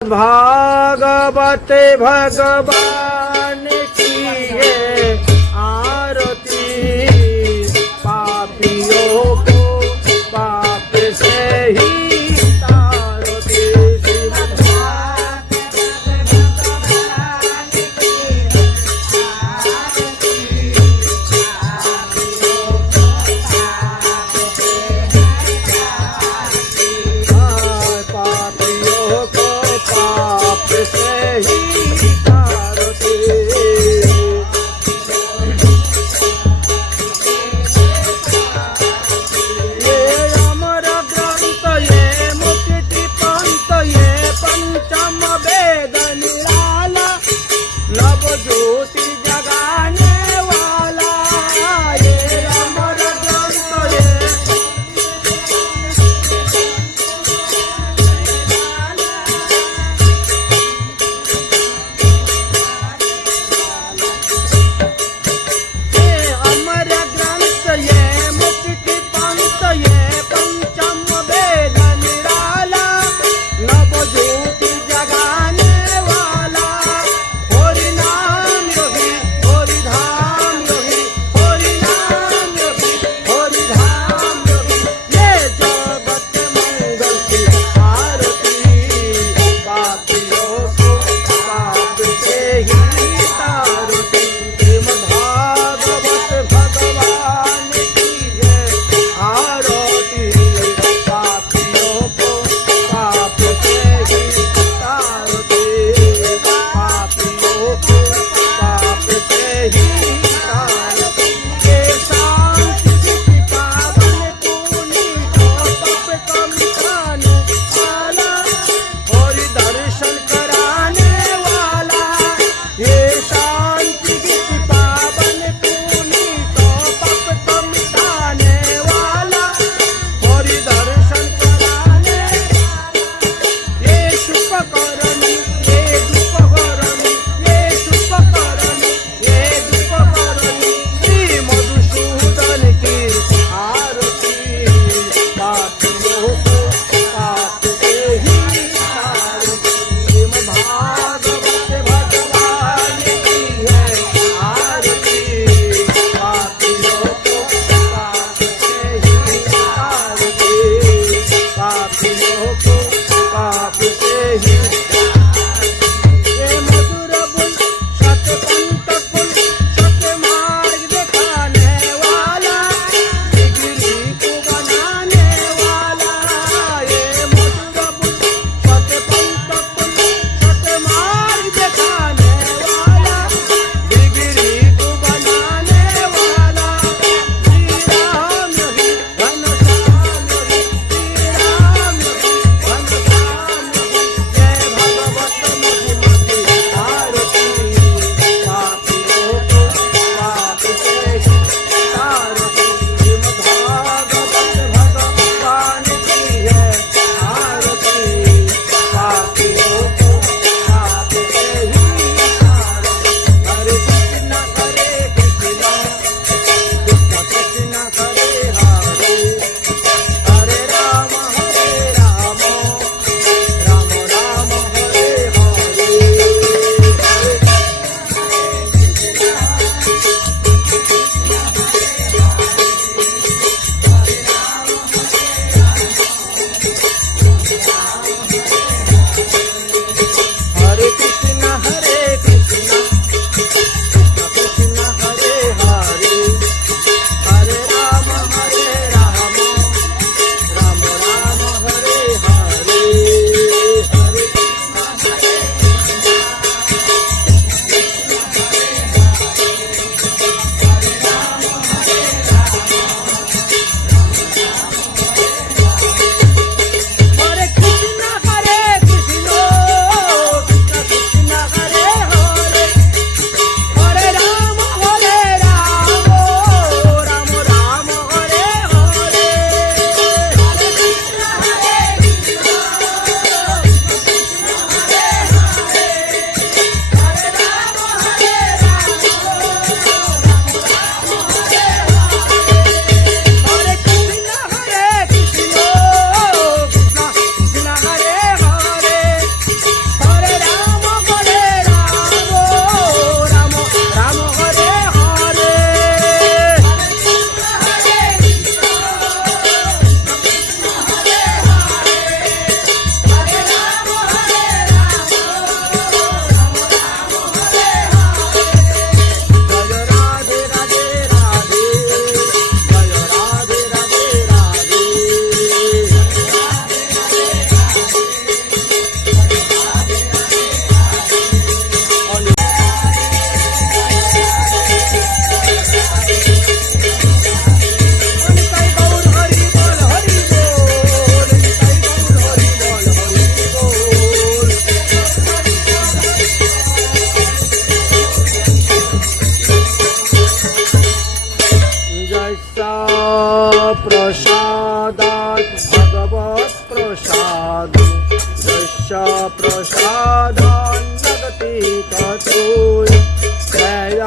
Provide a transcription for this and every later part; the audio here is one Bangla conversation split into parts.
भागवते भगवान की है आरती, पापियों को पाप से ही तारती।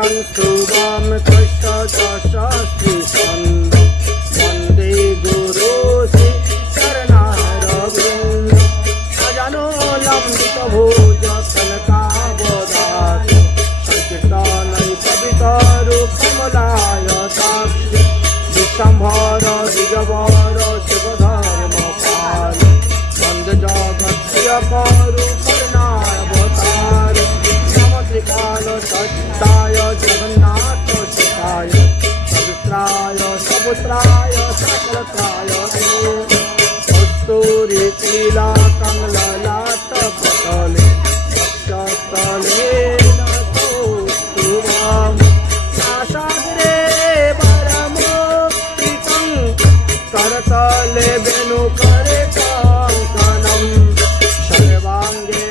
शुभम कृष्ण दशस्त्री छंद वंदे गुरु श्री चरणारविंद सजनो लंबित भुज कनकावदात संकीर्तन कवितरु कमलाय साक्षी विशंभर द्विजवर शिवधर्म पाल वंद जगत्य करु करुणावतार त्रिकाल सत्ताय जगन्नाथ सुताय पवित्राय सबुत्राय सकलत्राय कस्तूरी तिला कमललाट पटले वक्षस्थले नतोस्तुभं नासाग्रे वरमोक्तिकं करतले वेणुकरे काङ्कणं सर्वाङ्गे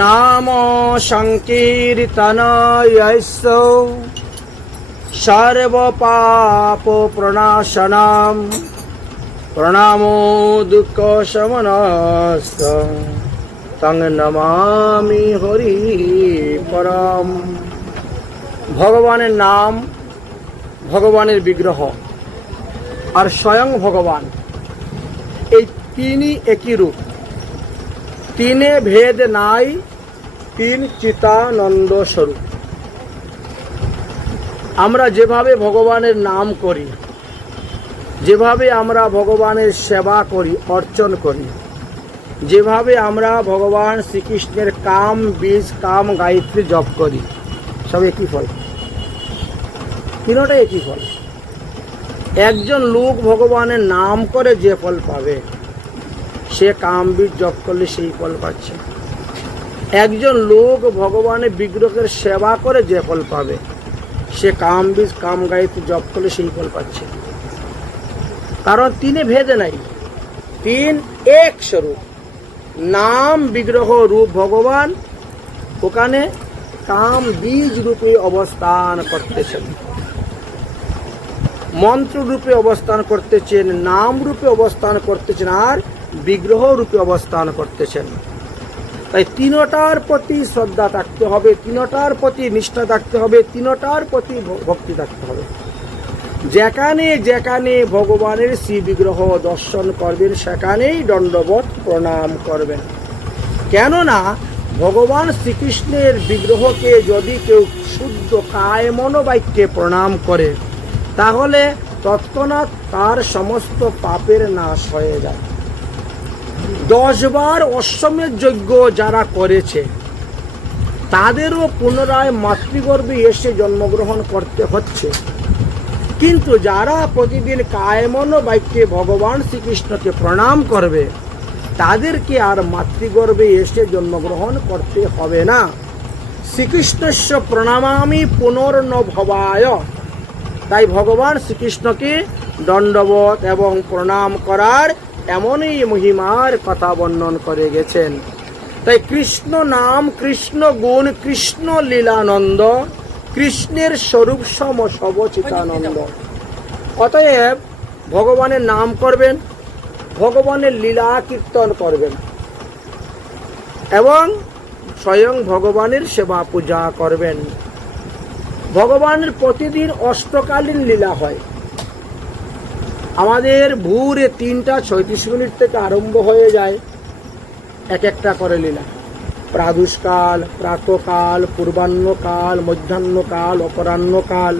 नाम संकीर्तनयस्य सर्वपाप प्रणाशनम प्रणामो दुःख शमनस्त तंग नमामि हरि परम। ভগবানের নাম, ভগবানের বিগ্রহ আর স্বয়ং ভগবান, এই তিনই একই রূপ, তিনে ভেদ নাই, তিন চিতানন্দ স্বরূপ। আমরা যেভাবে ভগবানের নাম করি, যেভাবে আমরা ভগবানের সেবা করি, অর্চন করি, যেভাবে আমরা ভগবান শ্রীকৃষ্ণের কাম বীজ কাম গায়ত্রী জপ করি, সব একই ফল। তিনটাই একই ফল। একজন লোক ভগবানের নাম করে যে ফল পাবে, সে কামবীজ জপ করলে সেই ফল পাচ্ছে। একজন লোক ভগবানের বিগ্রহের সেবা করে যে ফল পাবে, সে কামবীজ কাম গায়ত্রী জপ করলে সেই ফল পাচ্ছে। কারণ তিনে ভেদে নাই, তিন এক স্বরূপ। নাম বিগ্রহ রূপ ভগবান, ওখানে কাম বীজ রূপে অবস্থান করতেছেন, মন্ত্র রূপে অবস্থান করতেছেন, নাম রূপে অবস্থান করতেছেন, আর বিগ্রহ রূপে অবস্থান করতেছেন। তাই তিনটার প্রতি শ্রদ্ধা থাকতে হবে, তিনটার প্রতি নিষ্ঠা থাকতে হবে, তিনটার প্রতি ভক্তি থাকতে হবে। যেখানে যেখানে ভগবানের শ্রী বিগ্রহ দর্শন করবেন, সেখানেই দণ্ডবত প্রণাম করবেন। কেননা ভগবান শ্রীকৃষ্ণের বিগ্রহকে যদি কেউ শুদ্ধ কায় মনোবাক্যে প্রণাম করে, তাহলে তৎক্ষণাৎ তার সমস্ত পাপের নাশ হয়ে যায়। 10 বার অশ্বমেধ যজ্ঞ যারা করেছে, তাদেরও পুনরায় মাতৃগর্ভে এসে জন্মগ্রহণ করতে হচ্ছে। কিন্তু যারা প্রতিদিন কায়মন বাক্যে ভগবান শ্রীকৃষ্ণকে প্রণাম করবে, তাদেরকে আর মাতৃগর্ভে এসে জন্মগ্রহণ করতে হবে না। শ্রীকৃষ্ণস্য প্রণামামি পুনর্ন ভবায়। তাই ভগবান শ্রীকৃষ্ণকে দণ্ডবত এবং প্রণাম করার এমনই মহিমার কথা বর্ণন করে গেছেন। তাই কৃষ্ণ নাম, কৃষ্ণ গুণ, কৃষ্ণ লীলানন্দ, কৃষ্ণের স্বরূপ সম সবচিতানন্দ। অতএব ভগবানের নাম করবেন, ভগবানের লীলা কীর্তন করবেন এবং স্বয়ং ভগবানের সেবা পূজা করবেন। ভগবানের প্রতিদিন অষ্টকালীন লীলা হয়। আমাদের ভোরে 3:36 থেকে আরম্ভ হয়ে যায় এক একটা করে লীলা। প্রাদুষকাল, প্রাতকাল, পূর্বাহ্নকাল, মধ্যাহ্নকাল, অপরাহ্নকাল,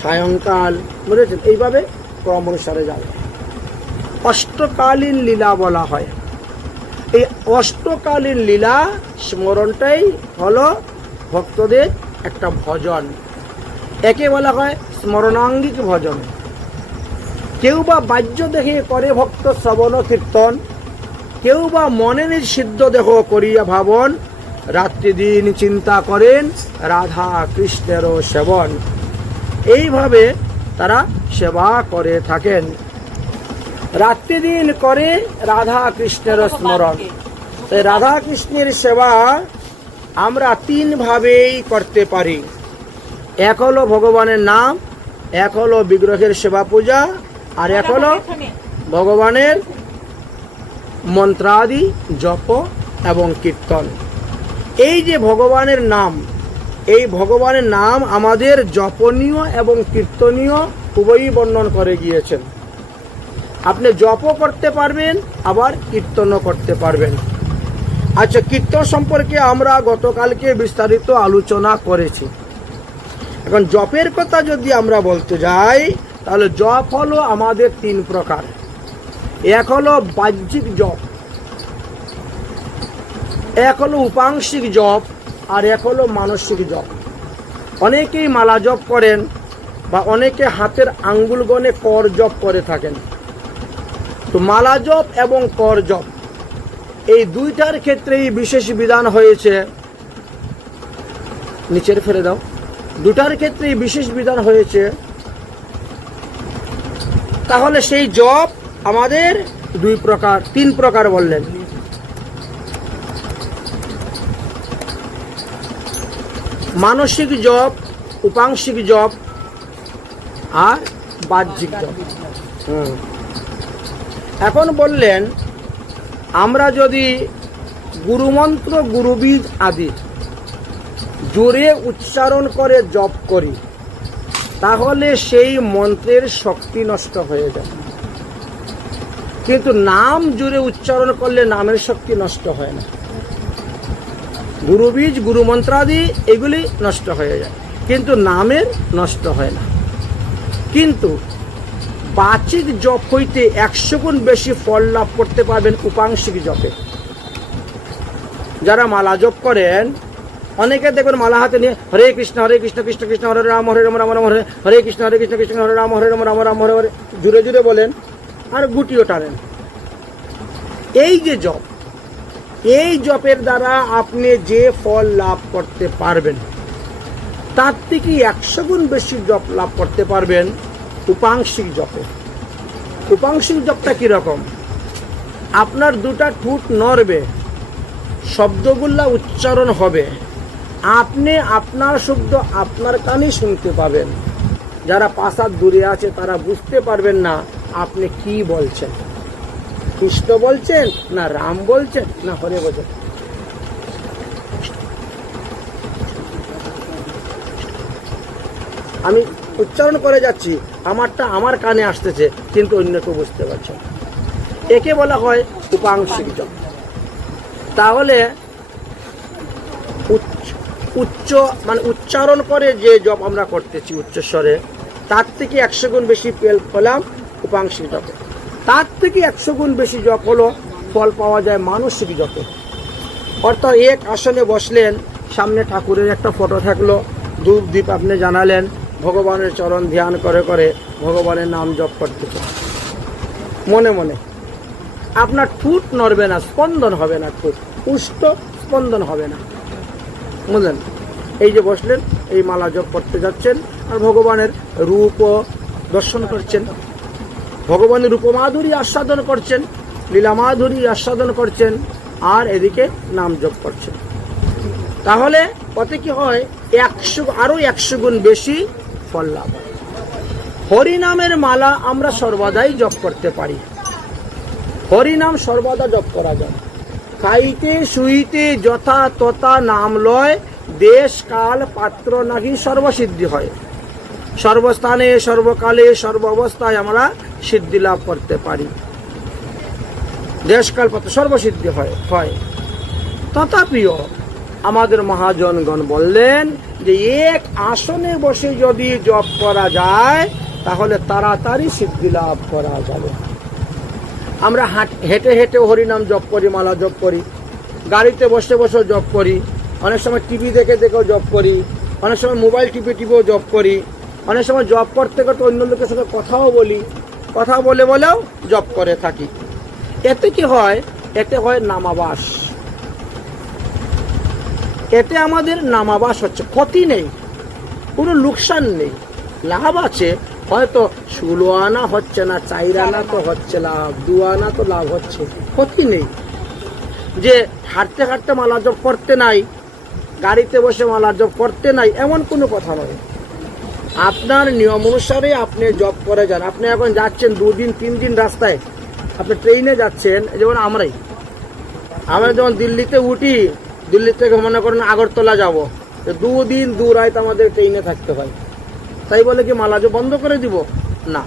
সায়ংকাল, বুঝেছেন? এইভাবে ক্রম অনুসারে যায়। অষ্টকালীন লীলা বলা হয়। এই অষ্টকালীন লীলা স্মরণটাই হলো ভক্তদের একটা ভজন। একে বলা হয় স্মরণাঙ্গিক ভজন। কেউ বা বাহ্য দেখে করে ভক্ত শ্রবণ কীর্তন, কেউ বা মনে নিজ সিদ্ধ দেহ করিয়া ভাবন, রাত্রি দিন চিন্তা করেন রাধা কৃষ্ণের সেবন। এইভাবে তারা সেবা করে থাকেন। রাত্রি দিন করে রাধা কৃষ্ণের স্মরণ। তাই রাধা কৃষ্ণের সেবা আমরা 3 ভাবেই করতে পারি। এক হলো ভগবানের নাম, এক হলো বিগ্রহের সেবা পূজা, আর এক হলো ভগবানের মন্ত্রাদি জপ এবং কীর্তন। এই যে ভগবানের নাম, এই ভগবানের নাম আমাদের জপনীয় এবং কীর্তনীয় উভয়ই বর্ণন করে গিয়েছেন। আপনি জপও করতে পারবেন, আবার কীর্তনও করতে পারবেন। আচ্ছা, কীর্তন সম্পর্কে আমরা গতকালকে বিস্তারিত আলোচনা করেছি। এখন জপের কথা যদি আমরা বলতে যাই, তাহলে জপ হলো আমাদের 3 প্রকার। এক হলো বাহ্যিক জপ, এক হলো উপাংশিক জপ, আর এক হলো মানসিক জপ। অনেকেই মালা জপ করেন বা অনেকে হাতের আঙ্গুল গণে কর জপ করে থাকেন। তো মালা জপ এবং কর জপ এই দুইটার ক্ষেত্রেই বিশেষ বিধান হয়েছে। নিচের ফেলে দাও। দুটার ক্ষেত্রেই বিশেষ বিধান হয়েছে। তাহলে সেই জপ আমাদের 2 প্রকার, 3 প্রকার বললেন। মানসিক জপ, উপাংশিক জপ আর বাহ্যিক জপ। এখন বললেন, আমরা যদি গুরুমন্ত্র, গুরুবীজ আদি জোরে উচ্চারণ করে জপ করি, তাহলে সেই মন্ত্রের শক্তি নষ্ট হয়ে যায়। কিন্তু নাম জোরে উচ্চারণ করলে নামের শক্তি নষ্ট হয় না। গুরুবীজ, গুরুমন্ত্রাদি এগুলি নষ্ট হয়ে যায়, কিন্তু নামের নষ্ট হয় না। কিন্তু বাচিক জপ হইতে 100 গুণ বেশি ফল লাভ করতে পারবেন উপাংশিক জপে। যারা মালা জপ করেন, অনেকে দেখবেন মালা হাতে নিয়ে হরে কৃষ্ণ কৃষ্ণ কৃষ্ণ হরে রাম রাম রাম হরে হরে কৃষ্ণ কৃষ্ণ হরে রাম রাম রাম হরে হরে জুড়ে জুড়ে বলেন আর গুটিও টানেন। এই যে জপ, এই জপের দ্বারা আপনি যে ফল লাভ করতে পারবেন তার থেকে 100 গুণ বেশি জপ লাভ করতে পারবেন উপাংশিক জপে। উপাংশিক জপটা কিরকম? আপনার দুটা ঠোঁট নড়বে, শব্দগুলা উচ্চারণ হবে, আপনি আপনার শব্দ আপনার কানে শুনতে পাবেন। যারা 5 হাত দূরে আছে তারা বুঝতে পারবেন না আপনি কি বলছেন, কৃষ্ণ বলছেন না রাম বলছেন না হরে বলছেন। আমি উচ্চারণ করে যাচ্ছি, আমারটা আমার কানে আসতেছে কিন্তু অন্য কেউ বুঝতে পারছে না। একে বলা হয় উপাংশিক জপ। তাহলে উচ্চ মানে উচ্চারণ করে যে জপ আমরা করতেছি উচ্চস্বরে, তার থেকে 100 গুণ বেশি পেলাম উপাংশিক জপে। তার থেকে 100 গুণ বেশি জপ হলো ফল পাওয়া যায় মানসিক জপে। অর্থাৎ এক আসনে বসলেন, সামনে ঠাকুরের একটা ফটো থাকলো, ধূপ দীপ আপনি জানালেন, ভগবানের চরণ ধ্যান করে করে ভগবানের নাম জপ করতেছে মনে মনে। আপনার ঠোঁট নড়বে না, স্পন্দন হবে না, ঠোঁট উষ্ট স্পন্দন হবে না, বুঝলেন? এই যে বসলেন, এই মালা জপ করতে যাচ্ছেন আর ভগবানের রূপ দর্শন করছেন, ভগবানের রূপমাধুরী আস্বাদন করছেন, লীলা মাধুরী আস্বাদন করছেন, আর এদিকে নাম জপ করছেন। তাহলে কত কি হয়? 100 গুণ বেশি ফল লাভ হয়। হরিনামের মালা আমরা সর্বদাই জপ করতে পারি। হরিনাম সর্বদা জপ করা যায়। খাইতে শুইতে যথা তথা নাম লয়, দেশ কাল পাত্র নাহি সর্বসিদ্ধি হয়। সর্বস্থানে সর্বকালে সর্ব অবস্থায় আমরা সিদ্ধি লাভ করতে পারি। দেশ কাল পাত্র সর্বসিদ্ধি হয়। তথাপিও আমাদের মহাজনগণ বললেন যে এক আসনে বসে যদি জপ করা যায় তাহলে তাড়াতাড়ি সিদ্ধি লাভ করা যাবে। আমরা হেঁটে হেঁটে হরিনাম জপ করি, মালা জপ করি, গাড়িতে বসে বসে জপ করি, অনেক সময় টিভি দেখে দেখেও জপ করি, অনেক সময় মোবাইল টিপেও জপ করি, অনেক সময় জপ করতে করতে অন্য লোকের সাথে কথাও বলি, কথা বলেও জপ করে থাকি। এতে কি হয়? এতে হয় নামাবাস। এতে আমাদের নামাবাস হচ্ছে, ক্ষতি নেই, কোনো লোকসান নেই, লাভ আছে। হয়তো 16 আনা হচ্ছে না, 4 আনা তো হচ্ছে লাভ, 2 আনা তো লাভ হচ্ছে, ক্ষতি নেই। যে হাঁটতে হাঁটতে মালা জপ করতে নাই, গাড়িতে বসে মালা জপ করতে নাই, এমন কোনো কথা নয়। আপনার নিয়ম অনুসারে আপনি জপ করে যান। আপনি এখন যাচ্ছেন 2 দিন 3 দিন রাস্তায়, আপনি ট্রেনে যাচ্ছেন, যেমন আমরা যখন দিল্লিতে উঠি, দিল্লি থেকে মনে করেন আগরতলা যাব, 2 দিন 2 রাত আমাদের ট্রেনে থাকতে হয়। তাই বলে কি মালা জপ বন্ধ করে দিব? না,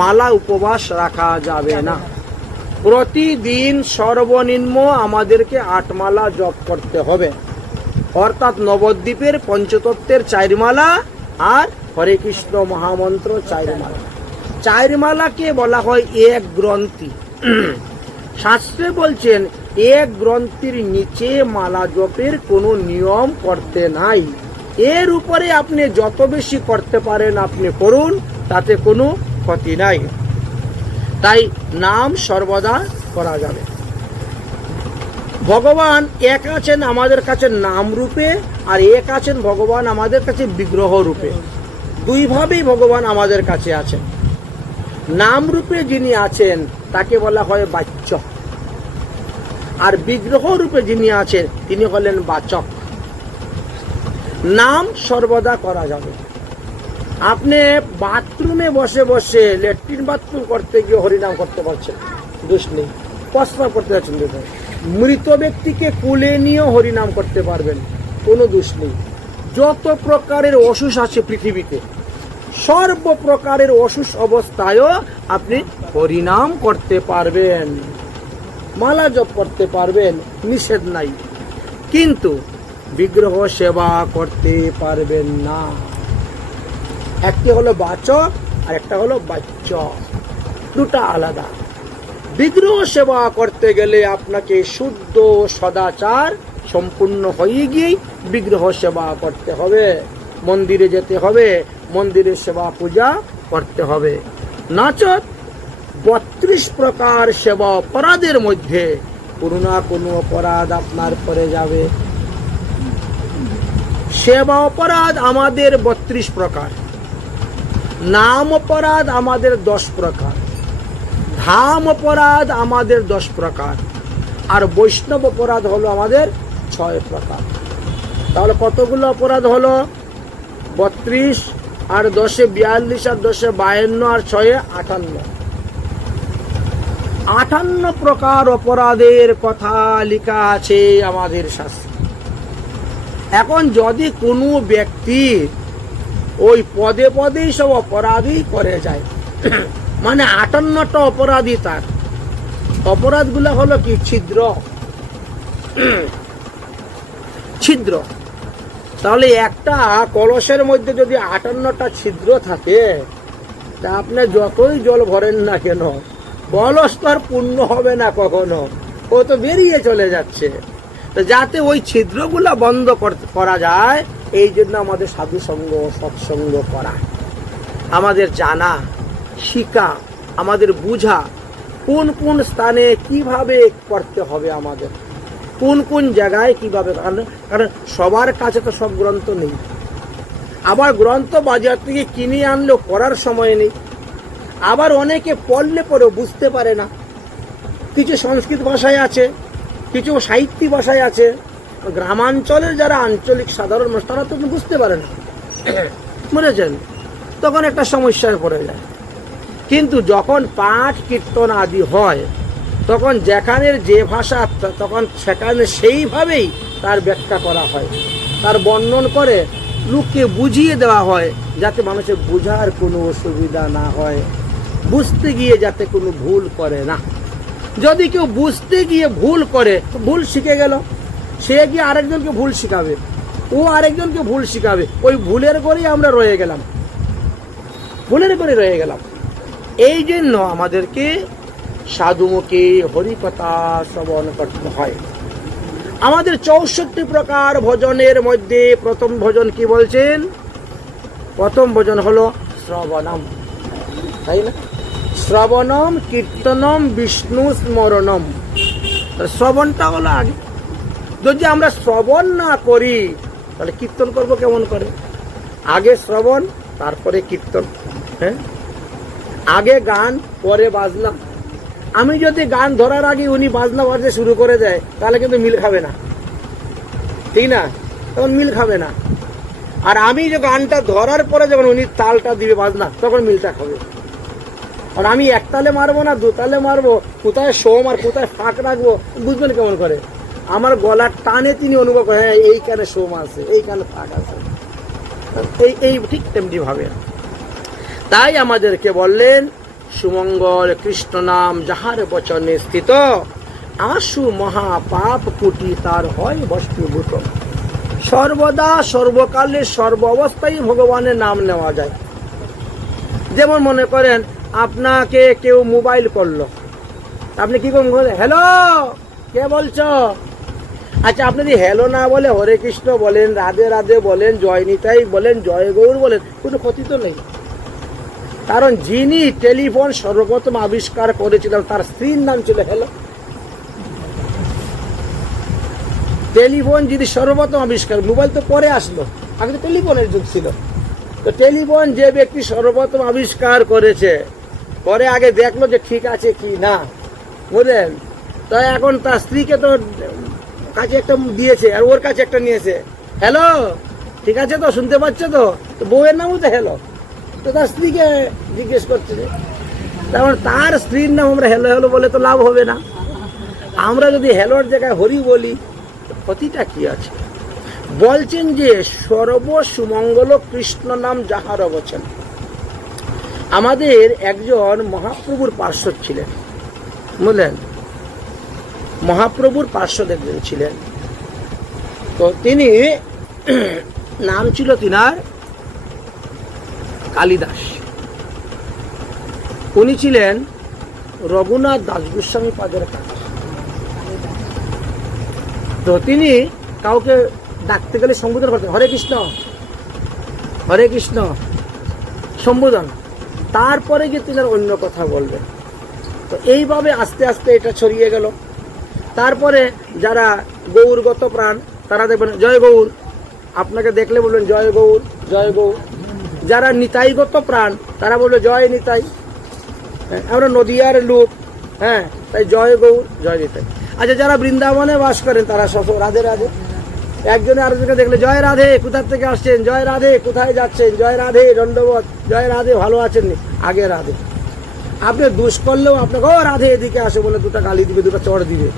মালা উপবাস রাখা যাবে না। প্রতিদিন সর্বনিম্ন আমাদেরকে 8 মালা জপ করতে হবে। অর্থাৎ নবদ্বীপের পঞ্চতত্ত্বের 4 মালা আর হরে কৃষ্ণ মহামন্ত্র 4 মালা। 4 মালাকে বলা হয় এক গ্রন্থি। শাস্ত্রে বলছেন এক গ্রন্থির নিচে মালা জপের কোনো নিয়ম করতে নাই। এর উপরে আপনি যত বেশি করতে পারেন আপনি করুন, তাতে কোনো ক্ষতি নাই। তাই নাম সর্বদা করা যাবে। ভগবান এক আছেন আমাদের কাছে নাম রূপে, আর এক আছেন ভগবান আমাদের কাছে বিগ্রহ রূপে। 2 ভাবেই ভগবান আমাদের কাছে আছেন। নাম রূপে যিনি আছেন তাকে বলা হয় বাচ্য, আর বিগ্রহ রূপে যিনি আছেন তিনি হলেন বাচক। নাম সর্বদা করা যাবে। আপনি বাথরুমে বসে বসে ল্যাট্রিন বাথরুম করতে গিয়ে হরিনাম করতে পারছেন, দোষ নেই। প্রস্রাব করতে যাচ্ছেন, মৃত ব্যক্তিকে কুলে নিয়েও হরিনাম করতে পারবেন, কোনো দোষ নেই। যত প্রকারের অসুখ আছে পৃথিবীতে, সর্বপ্রকারের অসুখ অবস্থায়ও আপনি হরিনাম করতে পারবেন, মালা জপ করতে পারবেন, নিষেধ নাই। কিন্তু বিগ্রহ সেবা করতে পারবেন না। একটি হলো বাচক আর একটা হলো বাচ্য, দুটা আলাদা। বিগ্রহ সেবা করতে গেলে আপনাকে শুদ্ধ সদাচার সম্পূর্ণ হয়ে গিয়েই বিগ্রহ সেবা করতে হবে, মন্দিরে যেতে হবে, মন্দিরের সেবা পূজা করতে হবে। নাচত 32 প্রকার সেবা অপরাধের মধ্যে কোনো না কোনো অপরাধ আপনার পরে যাবে। সেবা অপরাধ আমাদের 32 প্রকার, নাম অপরাধ আমাদের 10 প্রকার, ধাম অপরাধ আমাদের 10 প্রকার, আর বৈষ্ণব অপরাধ হলো আমাদের 6 প্রকার। তাহলে কতগুলো অপরাধ হলো? 32 আর 10 42 আর 10 52 আর 6 58। 58 প্রকার অপরাধের কথা লেখা আছে আমাদের শাস্ত্রে। এখন যদি কোনো ব্যক্তি ওই পদে পদেই সব অপরাধই করে যায়, মানে 58টা অপরাধী, তার অপরাধগুলো হলো কি? ছিদ্র ছিদ্র। তাহলে একটা কলসের মধ্যে যদি 58টা ছিদ্র থাকে, তা আপনি যতই জল ভরেন না কেন, কলস তো আর পূর্ণ হবে না কখনো, ও তো বেরিয়ে চলে যাচ্ছে। তো যাতে ওই ছিদ্রগুলো বন্ধ করা যায়, এই জন্য আমাদের সাধু সঙ্গ, সৎসঙ্গ করা, আমাদের জানা, শিখা, আমাদের বুঝা, কোন কোন স্থানে কিভাবে করতে হবে, আমাদের কোন কোন জায়গায় কিভাবে। কারণ সবার কাছে তো সব গ্রন্থ নেই, আবার গ্রন্থ বাজার থেকে কিনে আনলেও পড়ার সময় নেই, আবার অনেকে পড়লে পরেও বুঝতে পারে না। কিছু সংস্কৃত ভাষায় আছে, কিছু সাহিত্যিক ভাষায় আছে। গ্রামাঞ্চলের যারা আঞ্চলিক সাধারণ মানুষ, তারা তো বুঝতে পারে না, বুঝেছেন? তখন একটা সমস্যায় পড়ে যায়। কিন্তু যখন পাঠ কীর্তন আদি হয়, তখন যেখানের যে ভাষা, তখন সেখানে সেইভাবেই তার ব্যাখ্যা করা হয়, তার বর্ণন করে লোককে বুঝিয়ে দেওয়া হয়, যাতে মানুষের বোঝার কোনো অসুবিধা না হয়, বুঝতে গিয়ে যাতে কোনো ভুল করে না। যদি কেউ বুঝতে গিয়ে ভুল করে, তো ভুল শিখে গেল, সে গিয়ে আরেকজনকে ভুল শিখাবে, ও আরেকজনকে ভুল শিখাবে, ওই ভুলের করেই আমরা রয়ে গেলাম, ভুলের করে রয়ে গেলাম। এই জন্য আমাদেরকে সাধুমুখে হরিকথা শ্রবণ করতে হয়। আমাদের 64 প্রকার ভজনের মধ্যে প্রথম ভজন কি বলছেন? প্রথম ভজন হলো শ্রবণম, তাই না? শ্রবণম কীর্তনম বিষ্ণু স্মরণম। শ্রবণটা হলো আগে। যদি আমরা শ্রবণ না করি, তাহলে কীর্তন করব কেমন করে? আগে শ্রবণ, তারপরে কীর্তন। হ্যাঁ, আগে গান, পরে বাজনা। আমি যদি গান ধরার আগে উনি বাজনা বাজতে শুরু করে দেয়, তাহলে কিন্তু মিল খাবে না, ঠিক না? তখন মিল খাবে না। আর আমি যে গানটা ধরার পরে যখন উনি তালটা দিবে বাজনা, তখন মিলটা খাবে। আর আমি এক তালে মারবো না, দু তালে মারবো, কোথায় সোম আর কোথায় ফাঁক রাখবো বুঝবেন কেমন করে? আমার গলার টানে তিনি অনুভব করে, হ্যাঁ এই কানে সোম আছে, এই কানে ফাঁক আছে, এই ঠিক তেমনি ভাবে। তাই আমাদেরকে বললেন, সুমঙ্গল কৃষ্ণ নাম যাহার বচনে স্থিত, আশু মহা পাপ কুটি তার হয় বস্তুভূত। সর্বদা সর্বকালে সর্ব অবস্থায় ভগবানের নাম নেওয়া যায়। যেমন মনে করেন আপনাকে কেউ মোবাইল করলো, আপনি কি করবেন? হ্যালো, কে বলছো? আচ্ছা, আপনি যদি হ্যালো না বলে হরে কৃষ্ণ বলেন, রাধে রাধে বলেন, জয় নিতাই বলেন, জয় গৌর বলেন, কোনো ক্ষতি তো নেই। কারণ যিনি টেলিফোন সর্বপ্রথম আবিষ্কার করেছিলেন, তার স্ত্রীর নাম ছিল হ্যালো। টেলিফোন যিনি সর্বপ্রথম আবিষ্কার, মোবাইল তো পরে আসলো, আগে তো টেলিফোনের যুগ ছিল। তো টেলিফোন যে ব্যক্তি সর্বপ্রথম আবিষ্কার করেছে, পরে আগে দেখলো যে ঠিক আছে কি না, বুঝলেন? তাই এখন তার স্ত্রীকে তো কাছে একটা দিয়েছে, আর ওর কাছে একটা নিয়েছে, হ্যালো ঠিক আছে তো, শুনতে পাচ্ছে তো? বউয়ের নামও তো হ্যালো, তো তার স্ত্রীকে জিজ্ঞেস করছে। তারপর তার স্ত্রীর নাম আমরা হ্যালো হ্যালো বলে তো লাভ হবে না। আমরা যদি হ্যালোর জায়গায় হরি বলি, ক্ষতিটা কি আছে? বলছেন যে সর্ব সুমঙ্গল কৃষ্ণ নাম যাহার বচন। আমাদের একজন মহাপ্রভুর পার্শ্বদ ছিলেন, বুঝলেন? মহাপ্রভুর পার্শ্বদ একজন ছিলেন। তো তিনি নাম ছিল তিনার কালিদাস। উনি ছিলেন রঘুনাথ দাস গোস্বামী পাদের কাকা। তো তিনি কাউকে ডাকতে গেলে সম্বোধন করতেন, হরে কৃষ্ণ, হরে কৃষ্ণ সম্বোধন, তারপরে গিয়ে তিনি আর অন্য কথা বলবেন। তো এইভাবে আস্তে আস্তে এটা ছড়িয়ে গেল। তারপরে যারা গৌরগত প্রাণ তারা দেখবেন জয় গৌর, আপনাকে দেখলে বলবেন জয় গৌর, জয় গৌর। যারা নিতাইগত প্রাণ তারা বলবে জয় নিতাই। আমরা নদিয়ার লোক, হ্যাঁ, তাই জয় গৌর, জয় নিতাই। আচ্ছা, যারা বৃন্দাবনে বাস করেন তারা সব রাধে রাধে। একজনে আরেকজনকে দেখলে জয় রাধে, কোথার থেকে আসছেন, জয় রাধে, কোথায় যাচ্ছেন, জয় রাধে, দণ্ডবোধ, জয় রাধে, ভালো আছেন, আগে রাধে। আপনি দুষ করলেও আপনাকে ও রাধে এদিকে আসে বলে দুটো গালি দিবে, দুটো চড় দিবে,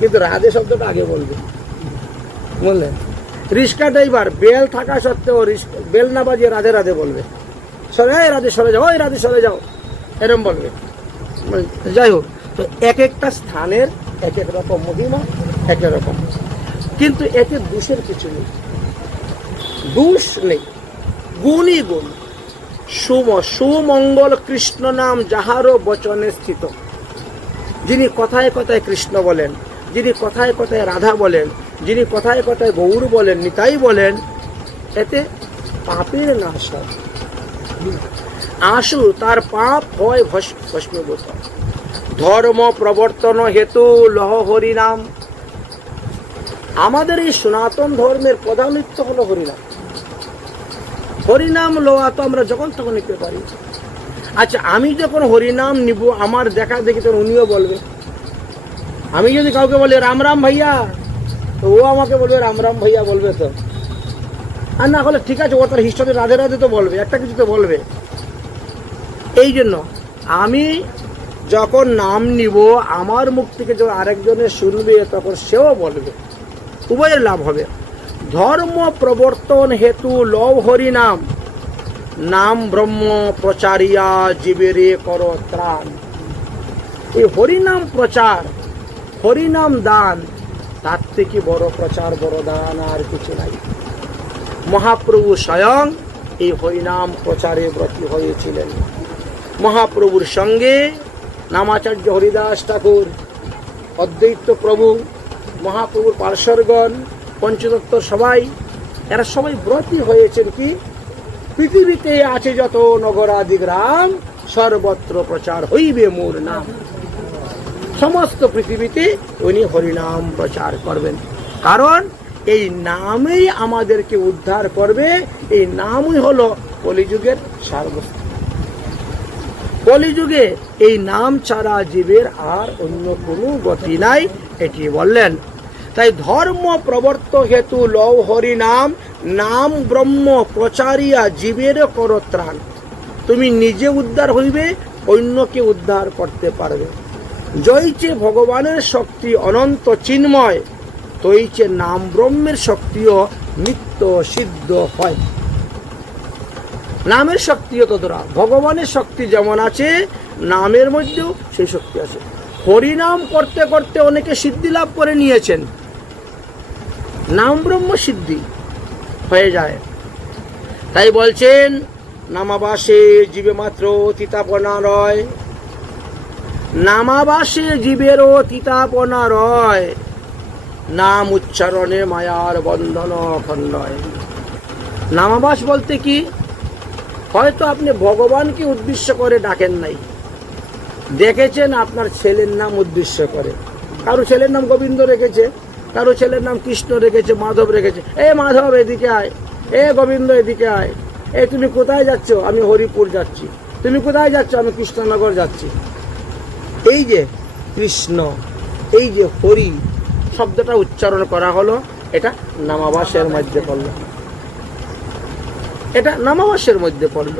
কিন্তু রাধে শব্দটা আগে বলবে, বুঝলেন? রিস্কা ড্রাইভার বেল থাকা সত্ত্বেও বেল না বাজিয়ে রাধে রাধে বলবে, সরে রাধে সরে যাও, ওই রাধে সরে যাও, এরম বলবে। যাই হোক, তো এক একটা স্থানের এক এক রকম মহিমা, এক এক রকম, কিন্তু এতে দোষের কিছু নেই, দোষ নেই, গুণই গুণ। সুমঙ্গল কৃষ্ণ নাম যাহারও বচনে স্থিত। যিনি কথায় কথায় কৃষ্ণ বলেন, যিনি কথায় কথায় রাধা বলেন, যিনি কথায় কথায় গৌর বলেন, নিতাই বলেন, এতে পাপের নাশ হয়। আশু তার পাপ হয় ভস্মীভূত। ধর্ম প্রবর্তন হেতু লহ হরিনাম। আমাদের এই সনাতন ধর্মের প্রধানিত্ব হলো হরিনাম। হরিনাম লওয়া তো আমরা যখন তখন নিতে পারি। আচ্ছা, আমি যখন হরিনাম নিব, আমার দেখা দেখি তখন উনিও বলবে। আমি যদি কাউকে বলি রাম রাম ভাইয়া, তো ও আমাকে বলবে রাম রাম ভাইয়া, বলবে তো। আর না হলে ঠিক আছে, ও তার হিস্টোরি রাধে রাধে তো বলবে, একটা কিছু তো বলবে। এই জন্য আমি যখন নাম নিব, আমার মুখ থেকে যখন আরেকজনে শুনবে, তখন সেও বলবে, উভয়ের লাভ হবে। ধর্ম প্রবর্তন হেতু লও হরিনাম, নাম ব্রহ্ম প্রচারিয়া জীবেরে কর ত্রাণ। এই হরিনাম প্রচার, হরিনাম দান, তার থেকে বড় প্রচার, বড় দান আর কিছু নাই। মহাপ্রভু স্বয়ং এই হরিনাম প্রচারে ব্রতী হয়েছিলেন। মহাপ্রভুর সঙ্গে নামাচার্য হরিদাস ঠাকুর, অদ্বৈত প্রভু, মহাপ্রভুর পার্শ্বরগণ, পঞ্চতত্ত্ব সবাই, এরা সবাই ব্রতী হয়েছেন কি পৃথিবীতে আছে যত নগরাদি গ্রাম, সর্বত্র প্রচার হইবে মোর নাম। সমস্ত পৃথিবীতে উনি হরিনাম প্রচার করবেন, কারণ এই নামই আমাদেরকে উদ্ধার করবে। এই নামই হলো কলিযুগের সারবস্তু। কলিযুগে এই নাম ছাড়া জীবের আর অন্য কোনো গতি নাই, এটি বললেন। তাই ধর্ম প্রবর্ত হেতু লও হরিনাম, নাম ব্রহ্ম প্রচারিয়া জীবের কর ত্রাণ। তুমি নিজে উদ্ধার হইবে, অন্যকে উদ্ধার করতে পারবে। জয়চে ভগবানের শক্তি অনন্ত চিন্ময়, তৈচে নাম ব্রহ্মের শক্তিও নিত্য সিদ্ধ হয়। নামের শক্তিও ততটা, ভগবানের শক্তি যেমন আছে, নামের মধ্যেও সেই শক্তি আছে। হরিনাম করতে করতে অনেকে সিদ্ধি লাভ করে নিয়েছেন, নাম ব্রহ্ম সিদ্ধি হয়ে যায়। তাই বলছেন, নামাবাসে জীবে মাত্র তিতাপনা রয়, নামাবাসে জীবেরও তিতাপনা রয়, নাম উচ্চারণে মায়ার বন্ধন খণ্ডয়। নামাবাস বলতে কি? হয়তো আপনি ভগবানকে উদ্দেশ্য করে ডাকেন নাই, দেখেছেন আপনার ছেলের নাম উদ্দেশ্য করে। কারো ছেলের নাম গোবিন্দ রেখেছে, কারো ছেলের নাম কৃষ্ণ রেখেছে, মাধব রেখেছে। এ মাধব এদিকে আয়, এ গোবিন্দ এদিকে আয়। এ তুমি কোথায় যাচ্ছ? আমি হরিপুর যাচ্ছি। তুমি কোথায় যাচ্ছ? আমি কৃষ্ণনগর যাচ্ছি। এই যে কৃষ্ণ, এই যে হরি শব্দটা উচ্চারণ করা হলো, এটা নামাবাসের মধ্যে পড়ল, এটা নামাবাসের মধ্যে পড়ল।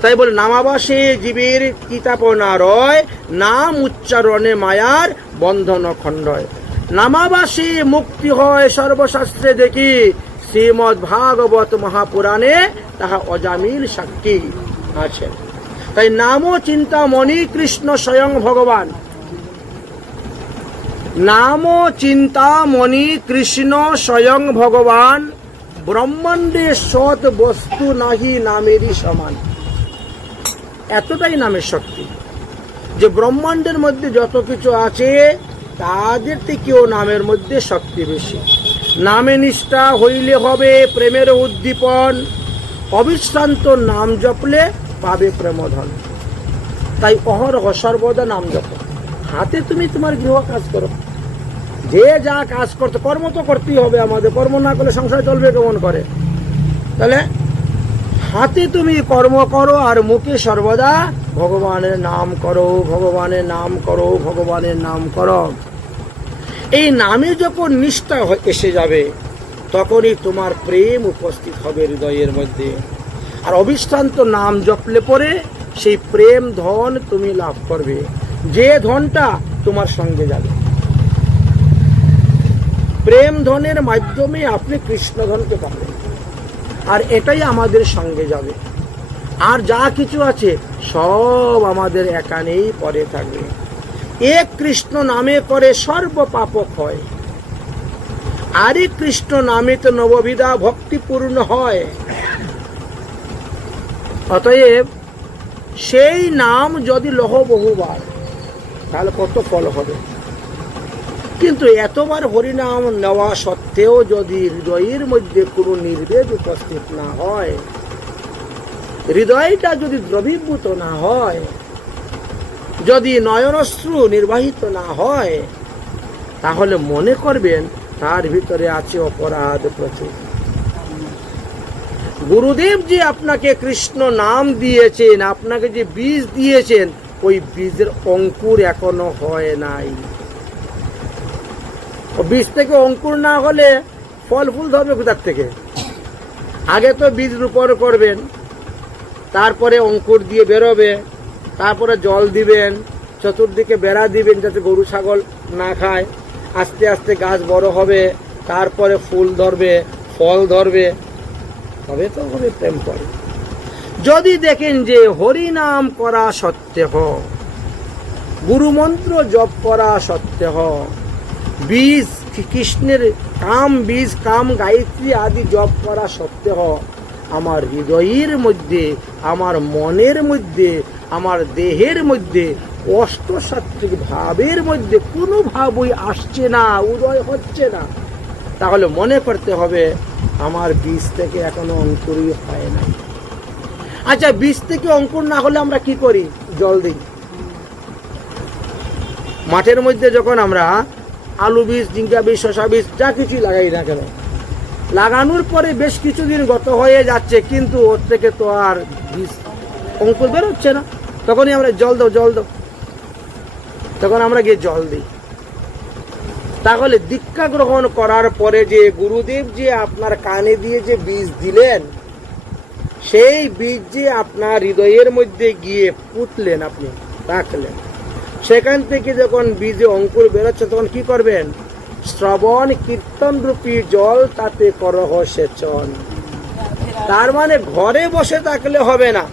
তাই বলে নামাবাসে জীবের তিতাপনা রয়, নাম উচ্চারণে মায়ার বন্ধন খণ্ডয়। নামাবাসে মুক্তি হয় সর্বশাস্ত্রে দেখি, শ্রীমদ্ ভাগবত মহাপুরাণে তাহা অজামিল সাক্ষী আছে। তাই নাম চিন্তামণি কৃষ্ণ স্বয়ং ভগবান, নাম চিন্তামণি কৃষ্ণ স্বয়ং ভগবান, ব্রহ্মাণ্ডে সৎ বস্তু নাহি নামেরই সমান। এতটাই নামের শক্তি যে ব্রহ্মাণ্ডের মধ্যে যত কিছু আছে তাদের থেকেও নামের মধ্যে শক্তি বেশি। নামে নিষ্ঠা হইলে হবে প্রেমের উদ্দীপন, অবিশ্রান্ত নাম জপলে পাবে প্রেমধন। তাই অহরহ সর্বদা নাম জপ। হাতে তুমি তোমার গৃহ কাজ করো, যে যা কাজ করতে, কর্ম তো করতেই হবে আমাদের, কর্ম না করলে সংসার চলবে কেমন করে? তাহলে হাতে তুমি কর্ম করো আর মুখে সর্বদা ভগবানের নাম করো, ভগবানের নাম করো, ভগবানের নাম করো। এই নামে যখন নিষ্ঠা এসে যাবে তখনই তোমার প্রেম উপস্থিত হবে হৃদয়ের মধ্যে। আর অবিশ্রান্ত নাম জপলে পরে সেই প্রেম ধন তুমি লাভ করবে, যে ধনটা তোমার সঙ্গে যাবে। প্রেম ধনের মাধ্যমে আপনি কৃষ্ণ ধনকে পাবেন, আর এটাই আমাদের সঙ্গে যাবে। আর যা কিছু আছে সব আমাদের একানেই পরে থাকবে। এক কৃষ্ণ নামে করে সর্ব পাপ ক্ষয়, আরে কৃষ্ণ নামে তো নববিধা ভক্তিপূর্ণ হয়। অতএব সেই নাম যদি লহ বহুবার, তাহলে কত ফল হবে। কিন্তু এতবার হরিনাম নেওয়া সত্ত্বেও যদি হৃদয়ের মধ্যে কোনো নির্বেদ উপস্থিত না হয়, হৃদয়টা যদি দ্রবীভূত না হয়, যদি নয়নশ্রু নির্বাহিত না হয়, তাহলে মনে করবেন তার ভিতরে আছে অপরাধ প্রচুর। গুরুদেব যে আপনাকে কৃষ্ণ নাম দিয়েছেন, আপনাকে যে বীজ দিয়েছেন, ওই বীজের অঙ্কুর এখনো হয় নাই। বীজ থেকে অঙ্কুর না হলে ফল ফুল ধরবে কোথার থেকে? আগে তো বীজ রোপণ করবেন, তারপরে অঙ্কুর দিয়ে বেরোবে, তারপরে জল দিবেন, চতুর্দিকে বেড়া দিবেন যাতে গরু ছাগল না খায়। আস্তে আস্তে গাছ বড় হবে, তারপরে ফুল ধরবে, ফল ধরবে, তবে তো হবে প্রেম ফল। যদি দেখেন যে হরিনাম করা সত্ত্বেও, গুরুমন্ত্র জপ করা সত্ত্বেও, বীজ কৃষ্ণের কাম বীজ, কাম গায়ত্রী আদি জপ করা সত্ত্বেও আমার হৃদয়ের মধ্যে, আমার মনের মধ্যে, আমার দেহের মধ্যে অষ্টসাত্ত্বিক ভাবের মধ্যে কোনো ভাবই আসছে না, উদয় হচ্ছে না, তাহলে মনে করতে হবে আমার বীজ থেকে এখনো অঙ্কুরই হয় না। আচ্ছা, বীজ থেকে অঙ্কুর না হলে আমরা কি করি? জল দিই। মাঠের মধ্যে যখন আমরা আলু বীজ, জিঙ্কা বীজ, শশা বীজ যা কিছুই লাগাই না কেন, লাগানোর পরে বেশ কিছুদিন গত হয়ে যাচ্ছে, কিন্তু ওর থেকে তো আর বীজ অঙ্কুর বেরোচ্ছে না। তখনই আমরা জল দাও, জল দাও, তখন আমরা গিয়ে জল দিই। তাহলে দীক্ষা গ্রহণ করার পরে যে গুরুদেব যে আপনার কানে দিয়ে যে বীজ দিলেন, সেই বীজ যে আপনার হৃদয়ের মধ্যে গিয়ে পুঁতলেন, আপনি রাখলেন, সেখান থেকে যখন বীজে অঙ্কুর বেরোচ্ছে তখন কি করবেন? শ্রবণ কীর্তন রূপী জল তাতে করহ সেচন। তার মানে ঘরে বসে থাকলে হবে না,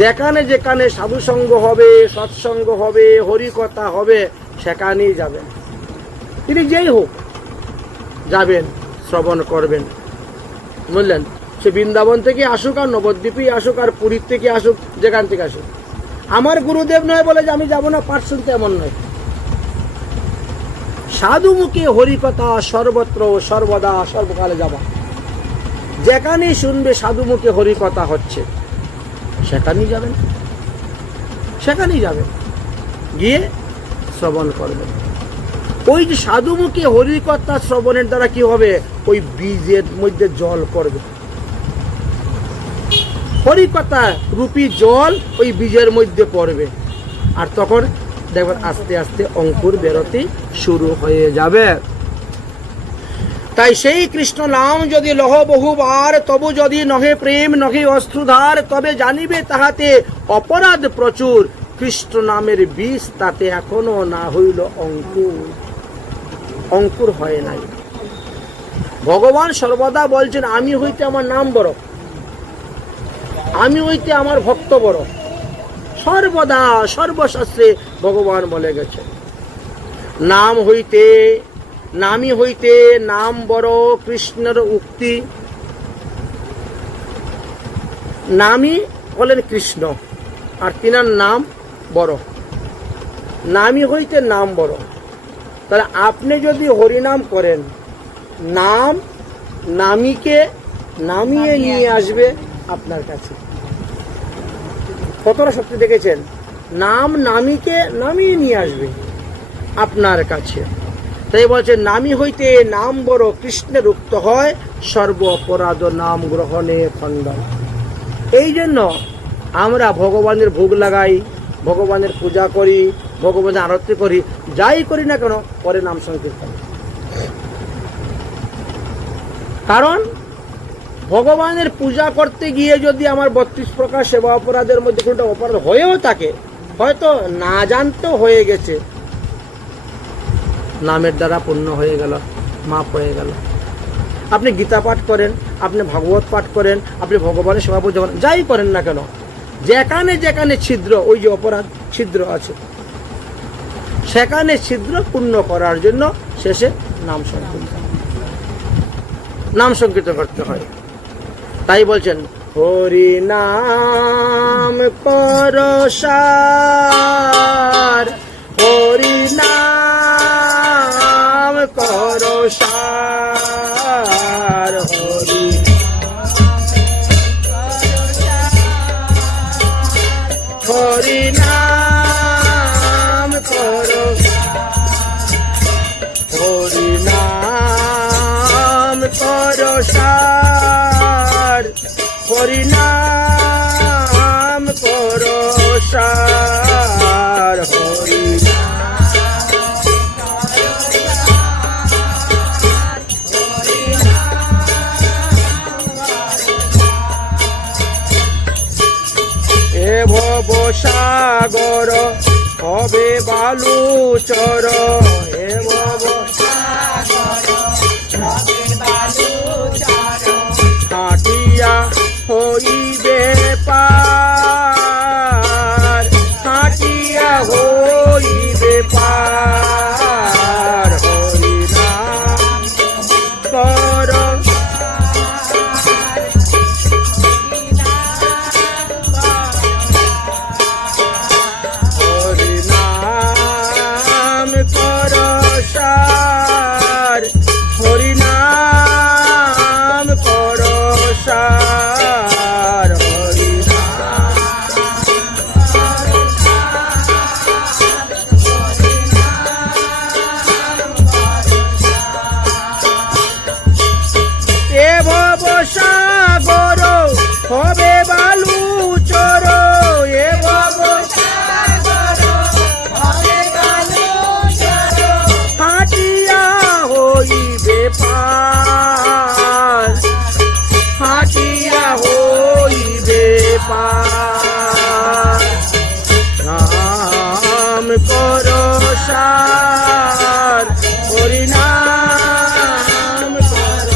যেখানে যেখানে সাধুসঙ্গ হবে, সৎসঙ্গ হবে, হরিকথা হবে, সেখানেই যাবেন। তিনি যেই হোক যাবেন, শ্রবণ করবেন, বুঝলেন? সে বৃন্দাবন থেকে আসুক, আর নবদ্বীপেই আসুক, আর পুরীর থেকে আসুক, যেখান থেকে আসুক। আমার গুরুদেব নয় বলে যে আমি যাবো না পাঠ শুনতে, এমন নয়। সাধু মুখে হরিকথা সর্বত্র সর্বদা সর্বকালে যাবা। যেখানেই শুনবে সাধু মুখে হরিকথা হচ্ছে, সেখানেই যাবেন, সেখানেই যাবেন, গিয়ে শ্রবণ করবেন। ওই যে সাধু মুখে হরিকথা শ্রবণের দ্বারা কি হবে? ওই বীজের মধ্যে জল পড়বে, হরিকথা রূপী জল ওই বীজের মধ্যে পড়বে, আর তখন দেখবেন আস্তে আস্তে অঙ্কুর বেরোতে শুরু হয়ে যাবে। তাই সেই কৃষ্ণ নাম যদি লহ বহুবার, তবু যদি নহে প্রেম নহে অশ্রুধার, তবে জানিবে তাহাতে অপরাধ প্রচুর। কৃষ্ণ নামের বীজ তাতে এখনো না হইল অঙ্কুর, অঙ্কুর হয় নাই। ভগবান সর্বদা বলছেন, আমি হইতে আমার নাম বড়, আমি হইতে আমার ভক্ত বড়। সর্বদা সর্বশাস্ত্রে ভগবান বলে গেছে, নাম হইতে, নামই হইতে নাম বড়, কৃষ্ণের উক্তি। নামই বলেন কৃষ্ণ, আর তিনার নাম বড়। নামই হইতে নাম বড়। তাহলে আপনি যদি হরিনাম করেন, নাম নামীকে নামিয়ে নিয়ে আসবে আপনার কাছে। কতটা সত্যি দেখেছেন? নাম নামীকে নামিয়ে নিয়ে আসবে আপনার কাছে। তাই বলছে নামী হইতে নাম বড়, কৃষ্ণের উক্ত হয় সর্ব অপরাধ নাম গ্রহণে খণ্ডন। এই জন্য আমরা ভগবানের ভোগ লাগাই, ভগবানের পূজা করি, ভগবানের আরতি করি, যাই করি না কেন পরে নাম সংকীর্তন। কারণ ভগবানের পূজা করতে গিয়ে যদি আমার 32 প্রকার সেবা অপরাধের মধ্যে কোনটা অপরাধ হয়েও থাকে, হয়তো না জানতেও হয়ে গেছে, নামের দ্বারা পূর্ণ হয়ে গেল, মাপ হয়ে গেল। আপনি গীতা পাঠ করেন, আপনি ভাগবত পাঠ করেন, আপনি ভগবানের সেবা পূজা করেন, যাই করেন না কেন, যেখানে যেখানে ছিদ্র, ওই যে অপরাধ ছিদ্র আছে, সেখানে ছিদ্র পূর্ণ করার জন্য শেষে নাম সংকীর্তন করতে হয়। তাই বলছেন হরি নাম করো সার, হরি নাম করো সার, হরি নাম করো, হরি নাম করো সার, হরি নাম করো সার, হরি এ ভব সাগর হবে বালু চর, এ ভব হাটিয়া হইবে পার, হাটিয়া হইবে পার, হরি নাম কর, হরি নাম কর সার, হরি নাম কর সার, হরি এ ভব সাগর হবে বালু চর, এ ভব হাটিয়া হইবে পার, হাটিয়া হইবে পার, নাম কর সার, হরি নাম কর,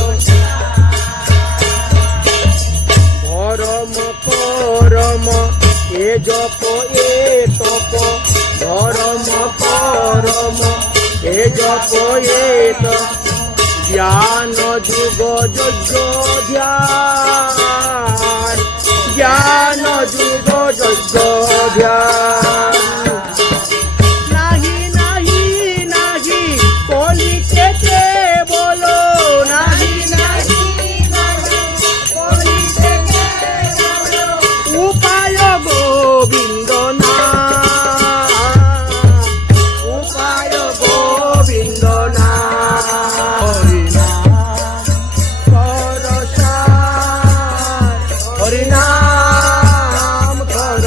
ধরম করম এ জপ এ তপ, ধরম করম এ জপ এ তপ, জ্ঞান যুগ যজ্ঞ ধ্যান, জ্ঞান যুগ যজ্ঞ ধ্যান, নাহি নাহি নাহি কলিতে বলো, নাহি নাহি উপায় গোবিন্দ না, উপায় গোবিন্দ না, হরি নাম কর সার, হরি নাম কর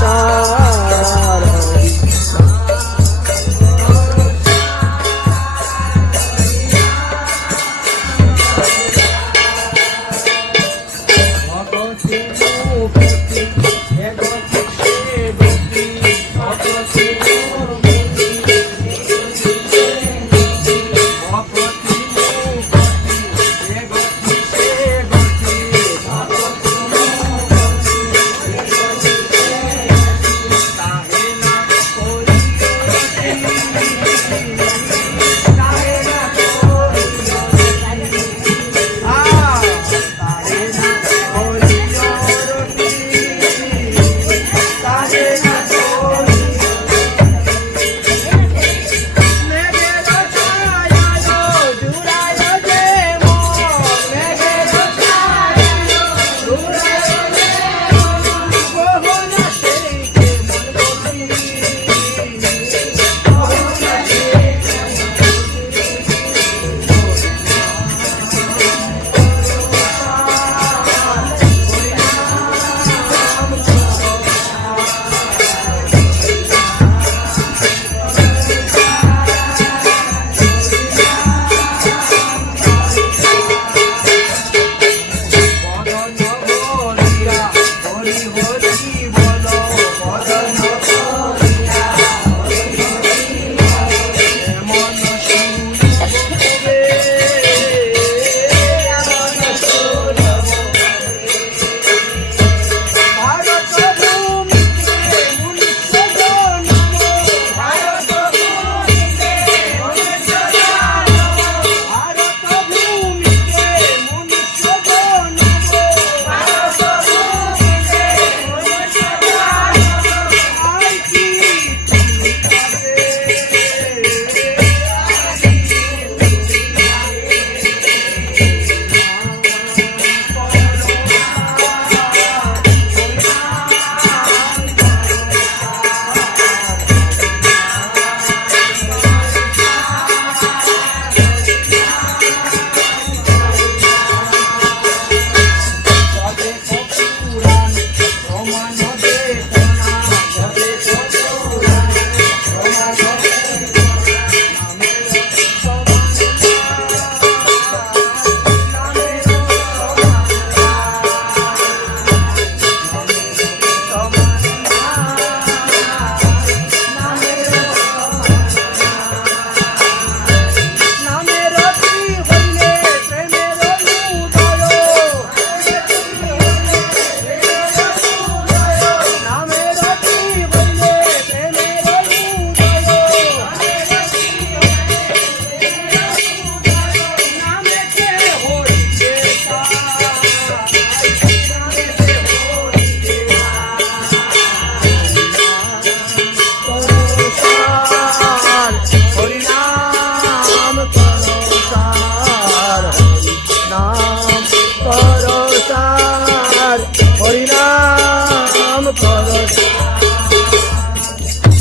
সার।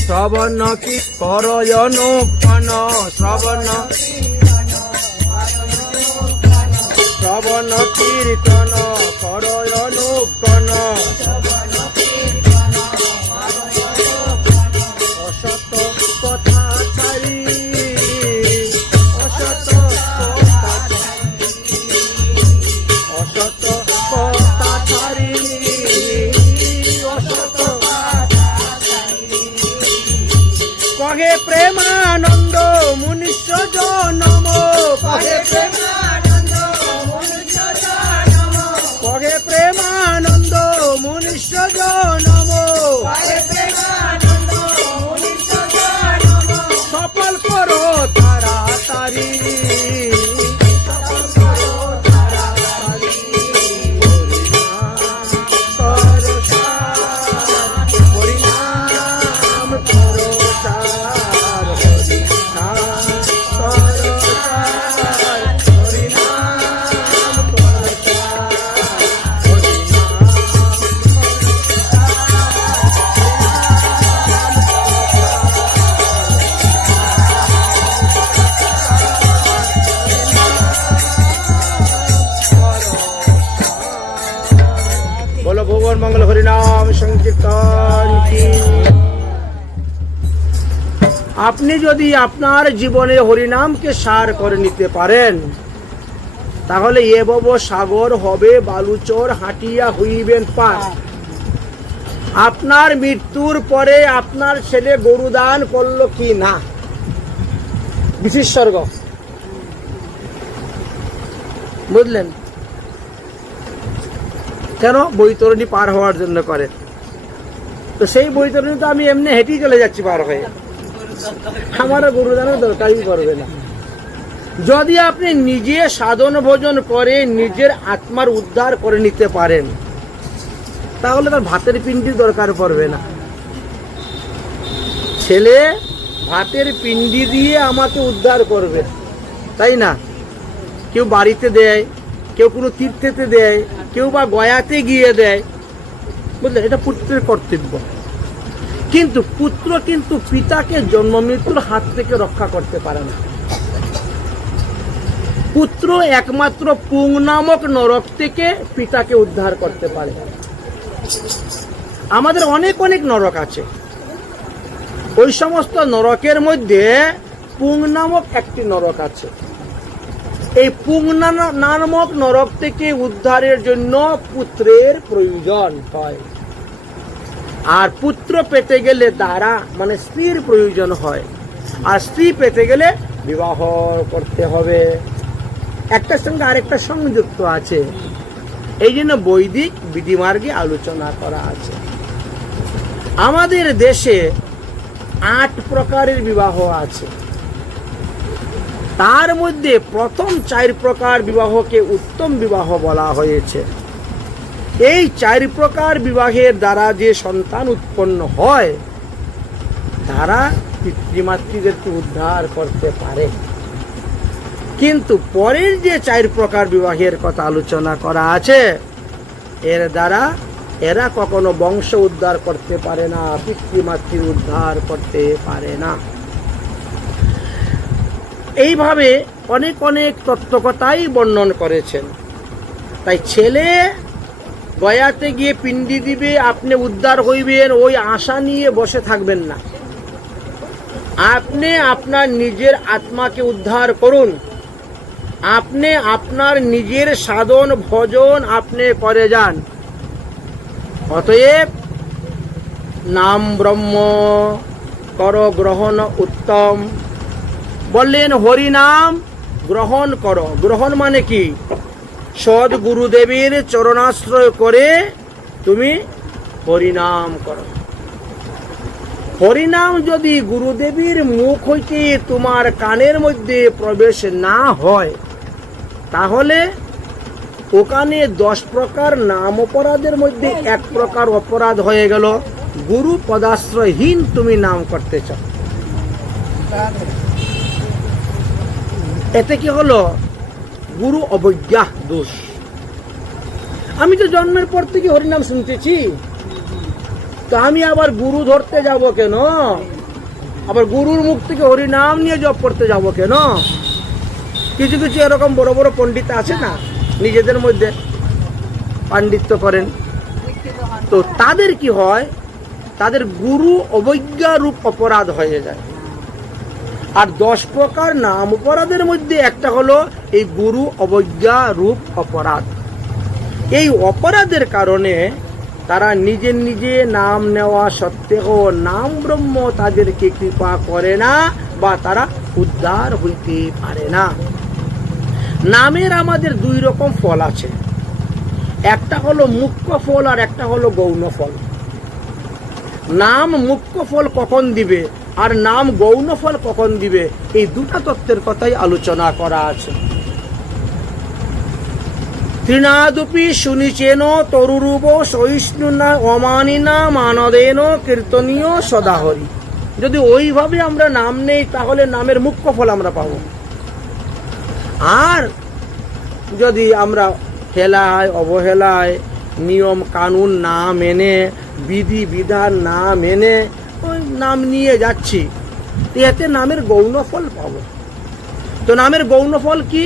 শ্রবণ কি করয়নুপন শ্রবণ কীর্তন করয়নুপন অসত কথা ছাড়ি অসত কথা ছাড়ি কহে প্রেমানন্দ মনুষ্য জনম কহে প্রেমানন্দ মনুষ্য জনম সফল করো তাড়াতাড়ি बोलो भगवान मंगल हरिनाम संकीर्तन की। আপনি যদি আপনার জীবনে হরিনামকে সার করে নিতে পারেন তাহলে এ ভব সাগর হবে বালুচর হাঁটিয়া হইবেন পার। আপনার মৃত্যুর পরে আপনার ছেলে গরু দান করলো কি না বিশেষ স্বর্গ, বুঝলেন? কেন? বৈতরণী পার হওয়ার জন্য করে। তো সেই বৈতরণী তো আমি এমনি হেঁটেই চলে যাচ্ছি পার হয়ে, আমারও গরুদানের দরকারই করবে না। যদি আপনি নিজে সাধন ভোজন করে নিজের আত্মার উদ্ধার করে নিতে পারেন তাহলে তার ভাতের পিণ্ডির দরকার পড়বে না। ছেলে ভাতের পিণ্ডি দিয়ে আমাকে উদ্ধার করবে, তাই না? কেউ বাড়িতে দেয়, কেউ কোনো তীর্থেতে দেয়, কেউ বা গয়াতে গিয়ে দেয়, বুঝলেন? এটা পুত্রের কর্তব্য। কিন্তু পুত্র কিন্তু পিতাকে জন্ম মৃত্যুর হাত থেকে রক্ষা করতে পারে না। পুত্র একমাত্র পুং নামক নরক থেকে পিতাকে উদ্ধার করতে পারে। আমাদের অনেক অনেক নরক আছে, ওই সমস্ত নরকের মধ্যে পুং নামক একটি নরক আছে। এই পুং নামক নরক থেকে উদ্ধারের জন্য পুত্রের প্রয়োজন হয়। আর পুত্র পেতে গেলে দ্বারা মানে স্ত্রীর প্রয়োজন হয়, আর স্ত্রী পেতে গেলে বিবাহ করতে হবে। একটার সঙ্গে আরেকটা সংযুক্ত আছে, এই জন্য বৈদিক বিধিমার্গে আলোচনা করা আছে। আমাদের দেশে 8 প্রকারের বিবাহ আছে। তার মধ্যে প্রথম 4 প্রকার বিবাহকে উত্তম বিবাহ বলা হয়েছে। এই 4 প্রকার বিবাহের দ্বারা যে সন্তান উৎপন্ন হয় তারা পিতৃমাতৃদেরকে উদ্ধার করতে পারে। কিন্তু পরের যে 4 প্রকার বিবাহের কথা আলোচনা করা আছে, এর দ্বারা এরা কখনো বংশ উদ্ধার করতে পারে না, পিতৃমাতৃর উদ্ধার করতে পারে না। এইভাবে অনেক অনেক তত্ত্বকথাই বর্ণন করেছেন। তাই ছেলে গয়াতে গিয়ে পিণ্ডি দিবে, আপনি উদ্ধার হইবেন ওই আশা নিয়ে বসে থাকবেন না। আপনি আপনার নিজের আত্মাকে উদ্ধার করুন, আপনি আপনার নিজের সাধন ভজন আপনি করে যান। অতএব নাম ব্রহ্ম কর গ্রহণ উত্তম, বললেন হরি নাম গ্রহণ করো। গ্রহণ মানে কি? সদ গুরুদেবের চরণাশ্রয় করে তুমি হরিনাম করো। হরিনাম যদি গুরুদেবের মুখ হইতে তোমার কানের মধ্যে প্রবেশ না হয়, তাহলে ওখানে 10 প্রকার নাম অপরাধের মধ্যে 1 প্রকার অপরাধ হয়ে গেল। গুরু পদাশ্রয়হীন তুমি নাম করতে চাও, এতে কি হলো? গুরু অবজ্ঞা দোষ। আমি তো জন্মের পর থেকে হরিনাম শুনতেছি, তো আমি আবার গুরু ধরতে যাব কেন? আবার গুরুর মুখ থেকে হরিনাম নিয়ে জপ করতে যাব কেন? কিছু কিছু এরকম বড় বড় পণ্ডিত আছে না, নিজেদের মধ্যে পাণ্ডিত্য করেন, তো তাদের কি হয়? তাদের গুরু অবজ্ঞা রূপ অপরাধ হয়ে যায়। আর 10 প্রকার নাম অপরাধের মধ্যে একটা হলো এই গুরু অবজ্ঞা রূপ অপরাধ। এই অপরাধের কারণে তারা নিজে নিজে নাম নেওয়া সত্ত্বেও নাম ব্রহ্ম তাদেরকে কৃপা করে না, বা তারা উদ্ধার হইতে পারে না। নামের আমাদের 2 রকম ফল আছে, একটা হলো মুখ্য ফল আর একটা হলো গৌণ ফল। নাম মুখ্য ফল কখন দিবে আর নাম গৌণ ফল কখন দিবে, এই 2টা তত্ত্বের কথাই আলোচনা করা আছে। ত্রিনাদুপি শুনিচেন তরুরূপ সহিষ্ণুনা অমানিনা মানদেন কীর্তনীয় সদাহরি। যদি ওইভাবে আমরা নাম নেই তাহলে নামের মুখ্য ফল আমরা পাবো। আর যদি আমরা হেলায় অবহেলায় নিয়ম কানুন না মেনে, বিধি বিধান না মেনে ওই নাম নিয়ে যাচ্ছি, এতে নামের গৌণ ফল পাবো। তো নামের গৌণ ফল কি?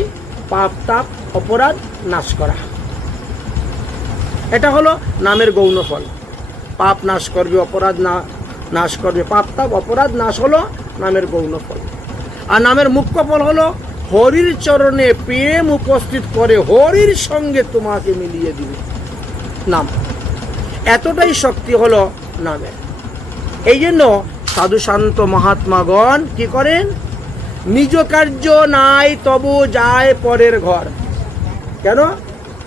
পাপ তাপ অপরাধ নাশ করা, এটা হলো নামের গৌণ ফল। পাপ নাশ করবে, অপরাধ নাশ করবে, পাপ তাপ অপরাধ নাশ হলো নামের গৌণ ফল। আর নামের মুখ্য ফল হলো হরির চরণে প্রেম উপস্থিত করে হরির সঙ্গে তোমাকে মিলিয়ে দিবে নাম। এতটাই শক্তি হলো নামের। এই জন্য সাধু শান্ত মহাত্মাগণ কি করেন? নিজ কার্য নাই তবু যায় পরের ঘর। কেন?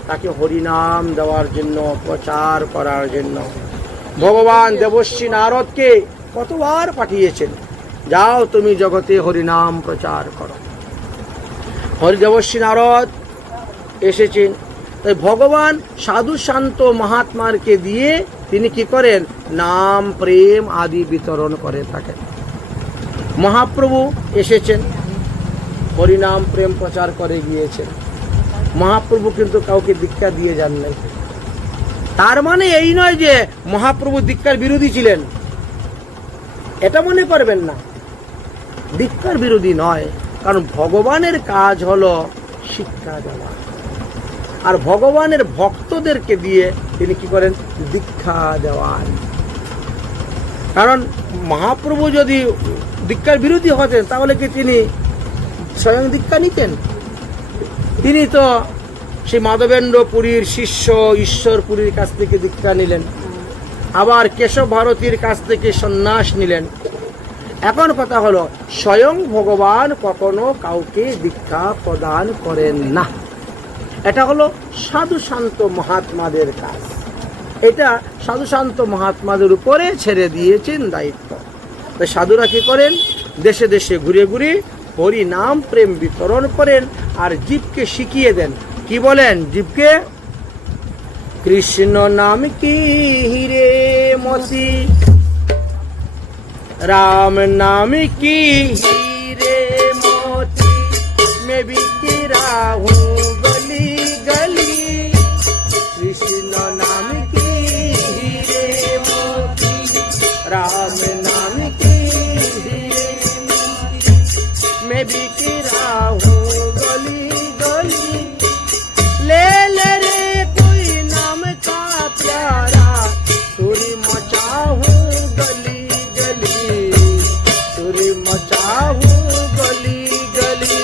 তাকে হরিনাম দেওয়ার জন্য, প্রচার করার জন্য। ভগবান দেবর্ষি নারদকে কতবার পাঠিয়েছেন, যাও তুমি জগতে হরিনাম প্রচার করো। হরিদেবর্ষি নারদ এসেছেন, তাই ভগবান সাধু শান্ত মহাত্মারকে দিয়ে তিনি কি করেন? নাম প্রেম আদি বিতরণ করে থাকেন। মহাপ্রভু এসেছেন, হরিনাম প্রেম প্রচার করে গিয়েছেন। মহাপ্রভু কিন্তু কাউকে দীক্ষা দিয়ে যান নাই। তার মানে এই নয় যে মহাপ্রভু দীক্ষার বিরোধী ছিলেন, এটা মনে করবেন না। দীক্ষার বিরোধী নয়, কারণ ভগবানের কাজ হলো শিক্ষা দেওয়া, আর ভগবানের ভক্তদেরকে দিয়ে তিনি কি করেন? দীক্ষা দেওয়ান। কারণ মহাপ্রভু যদি দীক্ষার বিরোধী হতেন তাহলে কি তিনি স্বয়ং দীক্ষা নিতেন? তিনি তো সেই মাধবেন্দ্র পুরীর শিষ্য ঈশ্বর পুরীর কাছ থেকে দীক্ষা নিলেন। আবার কেশব ভারতীর কাছ থেকে সন্ন্যাস নিলেন। এখন কথা হলো, স্বয়ং ভগবান কখনো কাউকে দীক্ষা প্রদান করেন না। এটা হলো সাধু শান্ত মহাত্মাদের কাজ। এটা সাধু শান্ত মহাত্মাদের উপরে ছেড়ে দিয়েছেন দায়িত্ব। তাই সাধুরা কি করেন? দেশে দেশে ঘুরে ঘুরে হরি নাম প্রেম বিতরণ করেন আর জীবকে শিখিয়ে দেন। কি বলেন জীবকে? কৃষ্ণ নাম কি হিরে মতি, राम नाम की हीरे मोती, मैं बिखरा हूँ गली गली। कृष्ण नाम की हीरे मोती, राम नाम की हीरे मोती, मैं बिखरा हूँ गली गली। ले ले रे कोई नाम का प्यारा, तुरी मचाहूँ गली गली गली।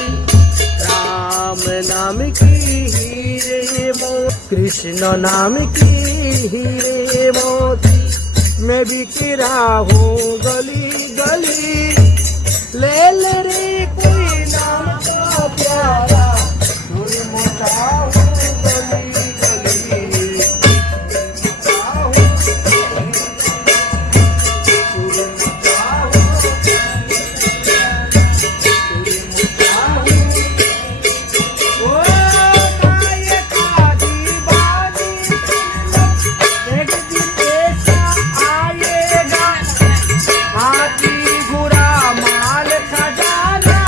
राम नाम की हीरे मोती, कृष्ण नाम की हीरे मोती, मैं बिखरा हूँ गली गली। ले ले रे कोई नाम का प्यारा, तुरी मचाहूँ गली गली। हाथी घोड़ा माल खजाना,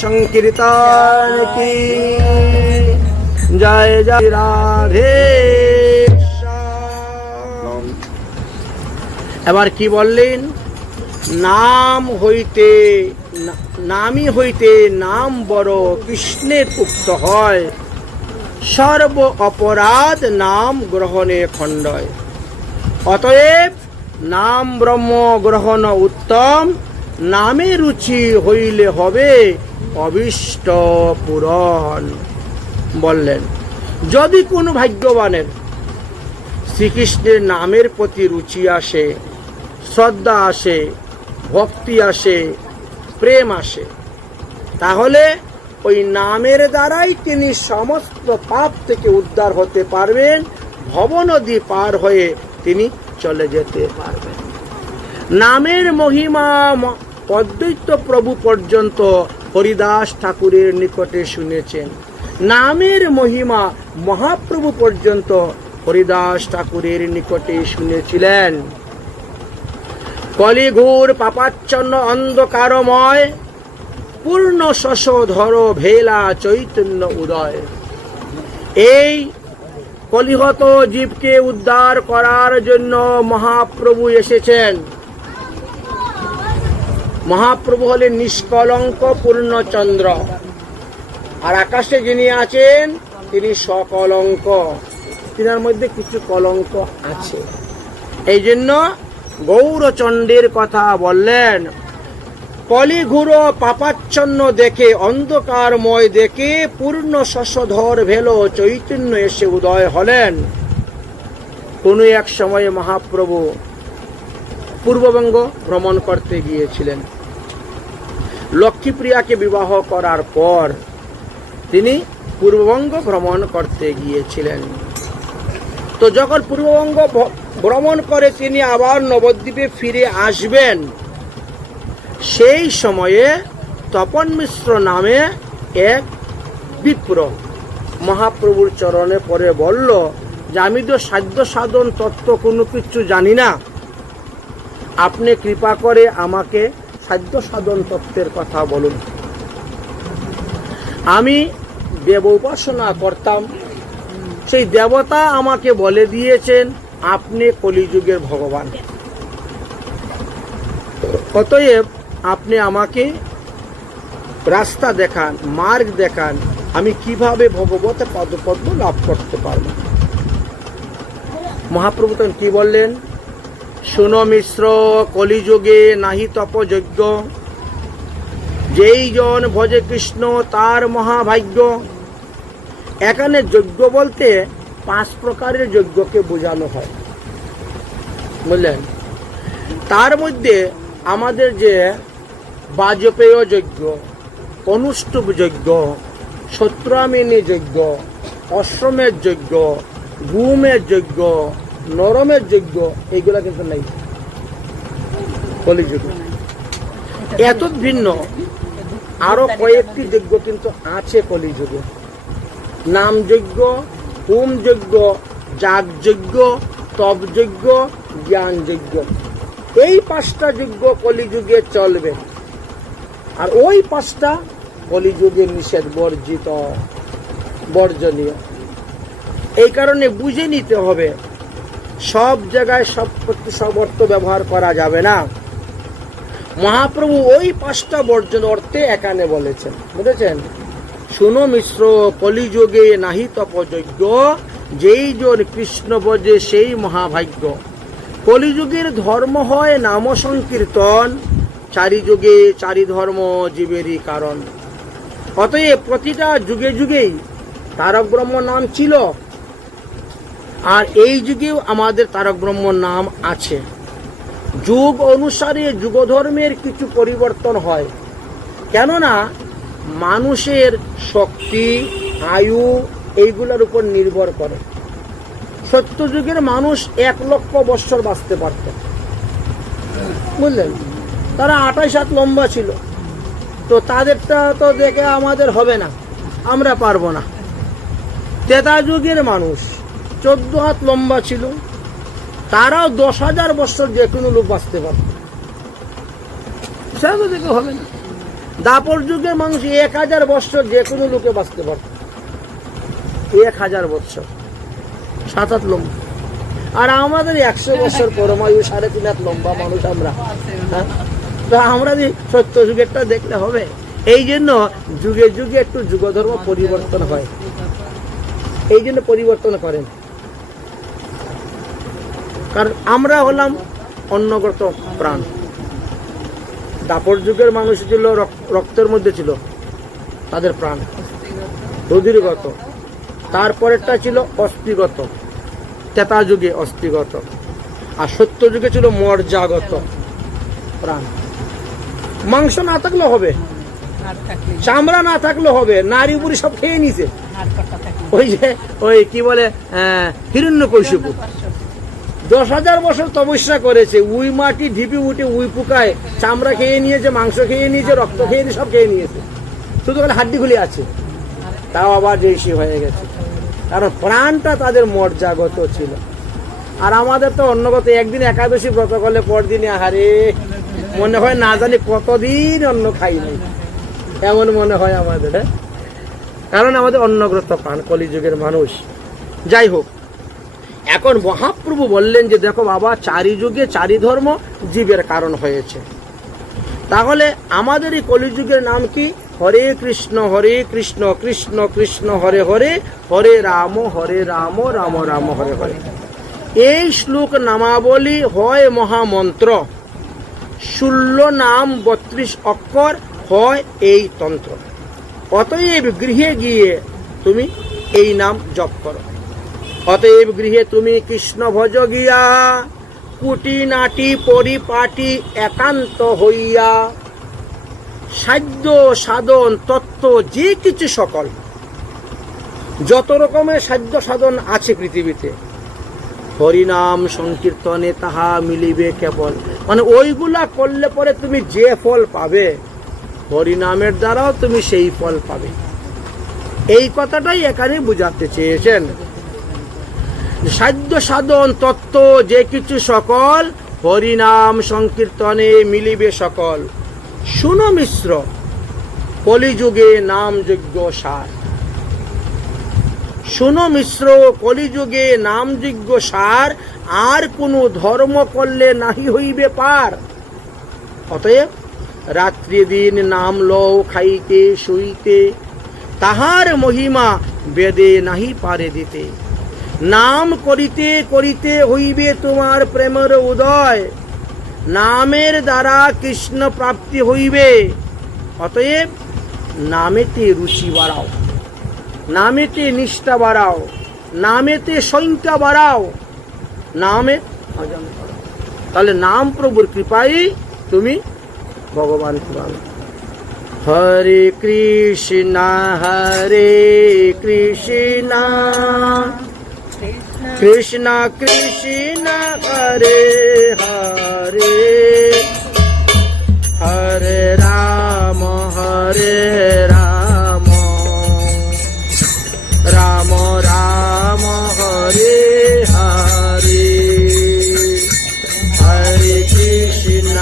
সংকীর্তন কি জয় জয় রাধে শ্যাম। এবার কি বললেন? নামই হইতে নাম বড় কৃষ্ণের উক্ত হয়, সর্ব অপরাধ নাম গ্রহণে খণ্ডয়। অতএব নাম ব্রহ্ম গ্রহণ উত্তম, নামে রুচি হইলে হবে অভীষ্ট পূরণ। বললেন যদি কোনো ভাগ্যবানের শ্রীকৃষ্ণের নামের প্রতি রুচি আসে, শ্রদ্ধা আসে, ভক্তি আসে, প্রেম আসে, তাহলে ওই নামের দ্বারাই তিনি সমস্ত পাপ থেকে উদ্ধার হতে পারবেন, ভবনদী পার হয়ে তিনি চলে যেতে পারবেন। নামের মহিমা অদ্বৈত প্রভু পর্যন্ত হরিদাস ঠাকুরের নিকটে শুনেছেন। নামের মহিমা মহাপ্রভু পর্যন্ত হরিদাস ঠাকুরের নিকটে শুনেছিলেন। কলিঘোর পাপাচ্ছন্ন অন্ধকারময়, পূর্ণ শশধর ভেলা চৈতন্য উদয়। এই কলিহত জীবকে উদ্ধার করার জন্য মহাপ্রভু এসেছেন। মহাপ্রভু হলেন নিষ্কলঙ্ক পূর্ণচন্দ্র, আর আকাশে যিনি আছেন তিনি সকলঙ্ক, তিনার মধ্যে কিছু কলঙ্ক আছে। এই জন্য গৌরচণ্ডের কথা বললেন। কলিঘোর পাপাচ্ছন্ন দেখে, অন্ধকারময় দেখে পূর্ণ শশধর ভেলো চৈতন্য এসে উদয় হলেন। কোনো এক সময়ে মহাপ্রভু পূর্ববঙ্গ ভ্রমণ করতে গিয়েছিলেন। লক্ষ্মীপ্রিয়াকে বিবাহ করার পর তিনি পূর্ববঙ্গ ভ্রমণ করতে গিয়েছিলেন। তো যখন পূর্ববঙ্গ ভ্রমণ করে তিনি আবার নবদ্বীপে ফিরে আসবেন, সেই সময়ে তপন মিশ্র নামে এক বিপ্র মহাপ্রভুর চরণে পড়ে বলল যে আমি তো সাধ্য সাধন তত্ত্ব কোনো কিছু জানি না, আপনি কৃপা করে আমাকে সাধ্য সাধন তত্ত্বের কথা বলুন। আমি দেব উপাসনা করতাম, সেই দেবতা আমাকে বলে দিয়েছেন আপনি কলিযুগের ভগবান, অতএব আপনি আমাকে রাস্তা দেখান, মার্গ দেখান, আমি কিভাবে ভগবত পদপদ্ম লাভ করতে পারব। মহাপ্রভু তখন কি বললেন? শুনো মিশ্র, কলিযুগে নাহি তপযজ্ঞ, যেই জন ভজে কৃষ্ণ তার মহাভাগ্য। এখানে যজ্ঞ বলতে 5 প্রকারের যজ্ঞকে বোঝানো হয়, বুঝলেন? তার মধ্যে আমাদের যে বাজপেয় যজ্ঞ, অনুষ্ঠুপ যজ্ঞ, সত্রামিনী যজ্ঞ, অশ্বমের যজ্ঞ, গুমের যজ্ঞ, নরমের যজ্ঞ, এইগুলা কিন্তু নেই কলিযুগে। এত ভিন্ন আরো কয়েকটি যজ্ঞ কিন্তু আছে কলিযুগে। নাম যজ্ঞ, হোম যজ্ঞ, যাগ যজ্ঞ, তপ যজ্ঞ, জ্ঞান যজ্ঞ, এই 5টা যজ্ঞ কলিযুগে চলবে। আর ওই 5টা কলিযুগে নিষেধ, বর্জিত, বর্জনীয়। এই কারণে বুঝে নিতে হবে, সব জায়গায় সব অর্থ ব্যবহার করা যাবে না। মহাপ্রভু ওই 5টা বর্জন অর্থে এখানে বলেছেন, বুঝেছেন? শুনো মিশ্র, কলিযুগে নাহি তপযজ্ঞ, যেই জন কৃষ্ণ ভজে সেই মহাভাগ্য। কলিযুগের ধর্ম হয় নাম সংকীর্তন, চারি যুগে চারি ধর্ম জীবেরই কারণ। অতএব প্রতিটা যুগে যুগেই তারক ব্রহ্ম নাম ছিল, আর এই যুগেও আমাদের তারক ব্রহ্ম নাম আছে। যুগ অনুসারে যুগধর্মের কিছু পরিবর্তন হয়, কেননা মানুষের শক্তি, আয়ু এইগুলোর উপর নির্ভর করে। সত্যযুগের মানুষ 1 লক্ষ বৎসর বাঁচতে পারত, বুঝলেন? তারা 28 হাত লম্বা ছিল, তো তাদেরটা তো দেখে আমাদের হবে না, আমরা পারবো না। ত্রেতা যুগের মানুষ 14 হাত লম্বা ছিল, তারাও 10,000 বৎসর যে কোনো লোক বাঁচতে পারত, সেটা তো দেখে হবে না। দাপর যুগের মানুষ 1000 বৎসর যে কোনো লোকে বাঁচতে পারত, 1000 বৎসর, 7 লম্বা। আর আমাদের 100 বছর পরমায়ু, 3.5 হাত লম্বা মানুষ আমরা। হ্যাঁ, তো আমরা যে সত্য যুগেরটা দেখলে হবে। এই জন্য যুগে যুগে একটু যুগধর্ম পরিবর্তন হয়, এই জন্য পরিবর্তন করেন। কারণ আমরা হলাম অন্নগত প্রাণ। দাপর যুগের মানুষ ছিল রক্তের মধ্যে ছিল তাদের প্রাণ, রুধিরগত। তারপরেরটা ছিল অস্থিগত, ত্রেতা যুগে অস্থিগত। আর সত্য যুগে ছিল মর্যাগত প্রাণ। মাংস না থাকলেও হবে, চামড়া না থাকলেও হবে, নারী বুড়ি সব খেয়ে নিছে। ওই যে ওই কি বলে হিরণ্যকশিপু 10,000 বছর তপস্যা করেছে, উই মাটি ঢিপি উঠে উই পোকায় চামড়া খেয়ে নিয়েছে, মাংস খেয়ে নিয়েছে, রক্ত খেয়ে নিয়ে সব খেয়ে নিয়েছে, শুধু খালি হাড্ডি খুলে আছে, তাও আবার জয়সী হয়ে গেছে। কারণ প্রাণটা তাদের মর্যাগত ছিল। আর আমাদের তো অন্নগত। একদিন একাদশী ব্রত করলে পরদিনে আহারে মনে হয় না জানি কতদিন অন্ন খাই নাই, এমন মনে হয় আমাদের। কারণ আমাদের অন্নগত প্রাণ, কলিযুগের মানুষ। যাই হোক, এখন মহাপ্রভু বললেন যে দেখো বাবা, 4 যুগে 4 ধর্ম জীবের কারণ হয়েছে। তাহলে আমাদের এই কলিযুগের নাম কি? হরে কৃষ্ণ কৃষ্ণ কৃষ্ণ হরে হরে, হরে রাম রাম রাম হরে হরে। এই শ্লোক নামাবলী হয় মহামন্ত্র, 16 নাম 32 অক্ষর হয় এই তন্ত্র। অতএব গৃহে গিয়ে তুমি এই নাম জপ করো। অতএব গৃহে তুমি কৃষ্ণ ভজ গিয়া, কুটি নাটি পরিপাটি একান্ত হইয়া, সাধ্য সাধন তত্ত্ব যে কিছু সকল, যত রকমের সাধ্য সাধন আছে পৃথিবীতে, হরিনাম সংকীর্তনে তাহা মিলিবে কেবল। মানে ওইগুলা করলে পরে তুমি যে ফল পাবে, হরিনামের দ্বারাও তুমি সেই ফল পাবে। এই কথাটাই এখানে বুঝাতে চেয়েছেন। সাধ্য সাধন তত্ত্ব যে কিছু সকল, হরিনাম সংকীর্তনে মিলিবে সকল। শুনো মিশ্র, কলিযুগে নাম যজ্ঞ সার। শুনো মিশ্র, কলিযুগে নাম যজ্ঞ সার, আর কোন ধর্ম করলে নাহি হইবে পার। অতএব রাত্রি দিন নাম লও খাইতে শুইতে, তাহার মহিমা বেদে নাহি পারে দিতে। নাম করিতে করিতে হইবে তোমার প্রেমের উদয়, নামের দ্বারা কৃষ্ণ প্রাপ্তি হইবে। অতএব নামেতে রুচি বাড়াও, নামেতে নিষ্ঠা বাড়াও, নামেতে সংখ্যা বাড়াও, নামে ভজন করো। তাহলে নাম প্রভুর কৃপায় তুমি ভগবান পাবে। হরে কৃষ্ণ কৃষ্ণ কৃষ্ণ হরে হরে, হরে রাম রাম রাম হরে হরে, হরে কৃষ্ণ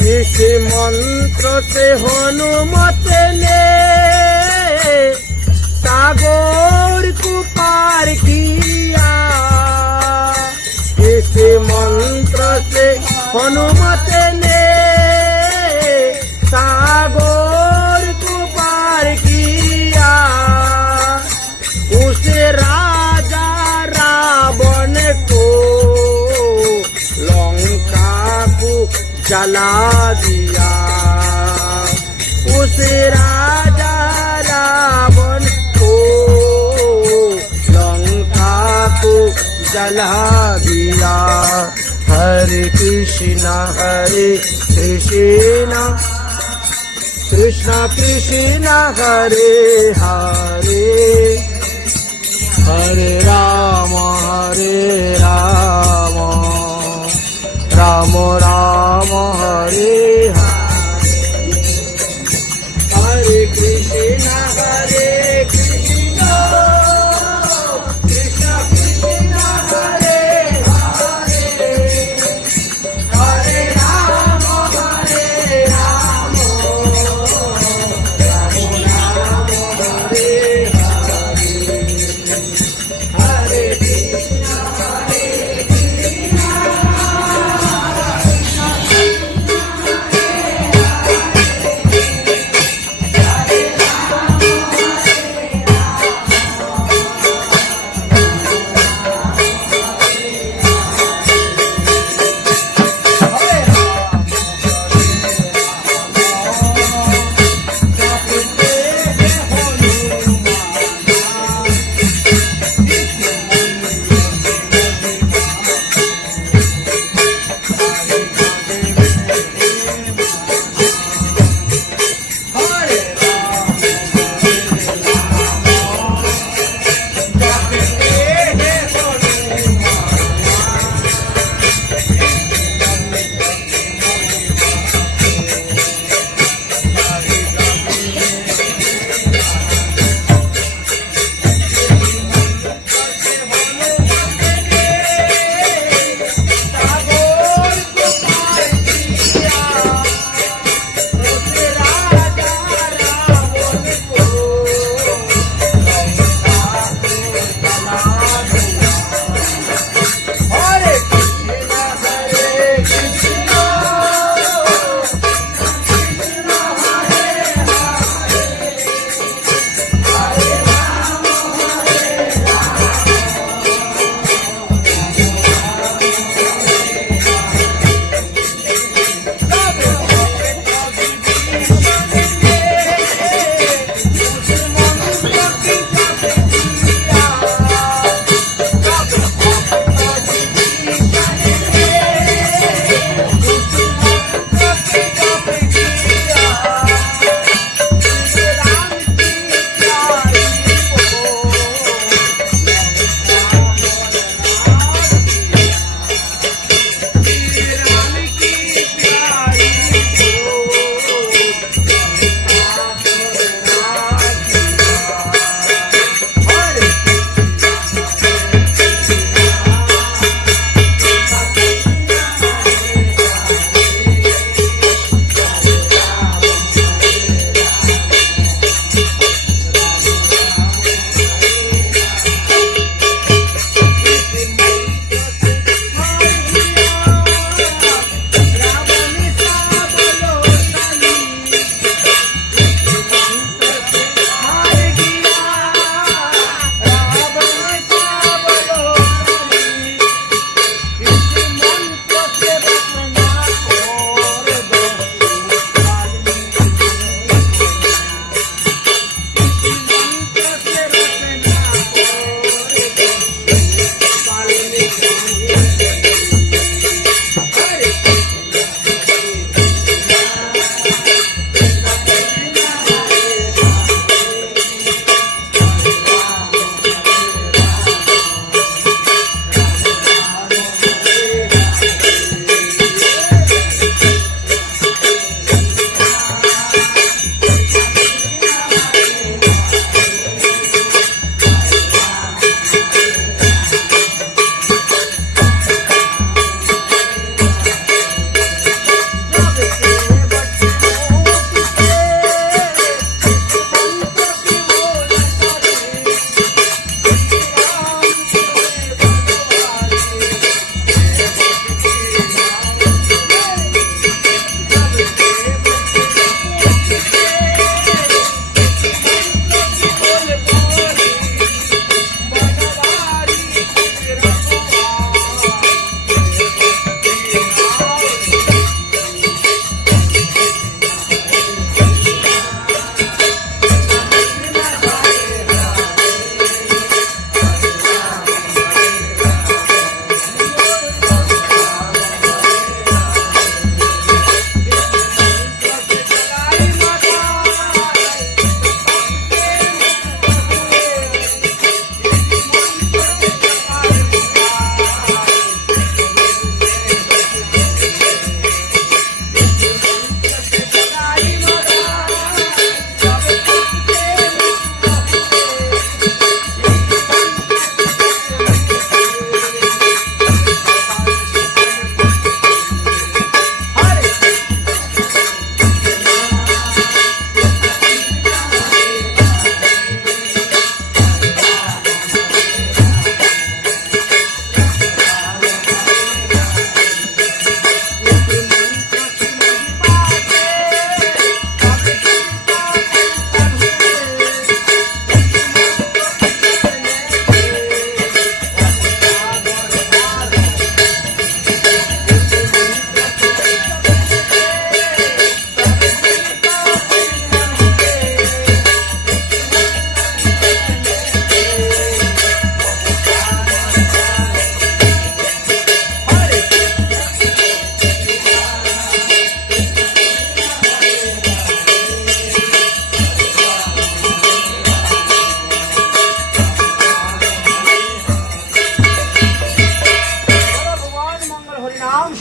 কৃষ্ণ মন্ত্র से हनुमत ने सागर को पार किया। इस मंत्र से हनुमत ने सागर को पार किया। उस राजा रावण को लंका को जला दिया। उस राजा रावण को लंका को जला दिया। हरे कृष्ण कृष्ण कृष्ण हरे हरे, हरे राम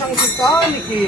संकीर्तन की।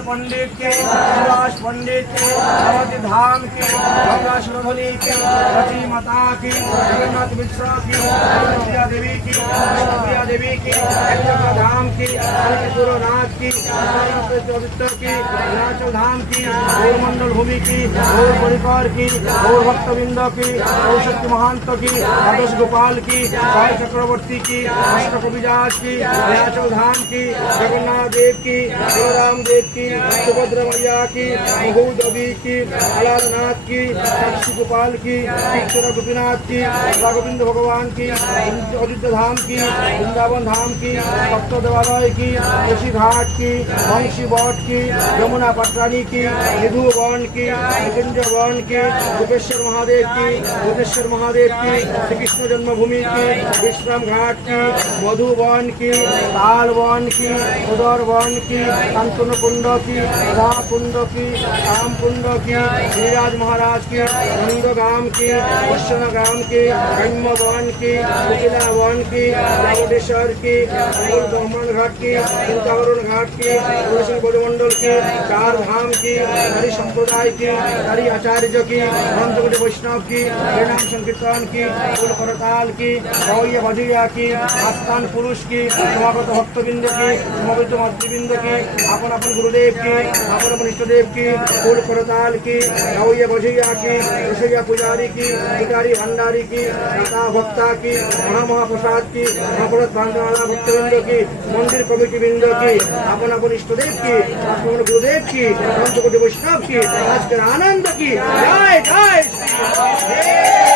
पंडित के, सुभाष पंडित के, अवधि धाम के, गंगा सुरधनी के, रची माता की, जगन्नाथ मिश्रा की, प्रिया देवी की, प्रिया देवी की, जगन्नाथ धाम की, गुरुनाथ की, पवित्र की, हिमाचल धाम की, गौर मंडल भूमि की, गौर परिकार की, गौर भक्तविंद की, गौर शक्ति महंत की, आदर्श गोपाल की, साई चक्रवर्ती की, अष्ट कविराज की, हिमाचल धाम की, जगन्नाथ देव की, बलराम देव की, सुभद्रा मैया की, महूदेवी की, अलारनाथ की, साक्षी गोपाल की, तीक्षण गोपीनाथ की, गोविंद भगवान की, अयोध्या धाम की, वृंदावन धाम की, भक्त देवालय की, ऋषि घाट की, की, वंशी बट की, यमुना पटरानी की, निधु वन की, निकुंज वन की, गोपेश्वर महादेव की, भुवनेश्वर महादेव की, श्री कृष्ण जन्मभूमि की, विश्राम घाट की, मधु वन की, ताल वन की, उदर वन की, कांचन कुंड की, राधा कुंड की, राम कुंड की, गिरिराज महाराज की, नंदगाम की, वैष्णव गाम की, ब्रह्म वन की, कुकिला वन की, जागोडेश्वर की, ब्रह्मण घाट की, चिंतावरुण घाट की, ब्रजमंडल की, चार धाम की, हरि संप्रदाय की, हरि आचार्य की, अनंतकोटि वैष्णव की, हरिनाम संकीर्तन की, कुल करताल की, गौय बधिया की, आस्थान पुरुष की, समागत भक्तबिंद की, समवेत मातृबिंद की, अपन अपन गुरुदेव की, अपन अपन इष्टदेव की, कुल करताल की, गौय बधिया की, रसैया पुजारी की, पुजारी भंडारी की, दाता भक्ता की, महाप्रसाद की, महाप्रसाद भांडवाला भक्तबिंद की, मंदिर कमिटी बिंद की, अपन अपन इष्टदेव की, अपन गुरुदेव की, अनंत कोटि वैष्णव की, आज के आनंद की, जय जय श्री राम।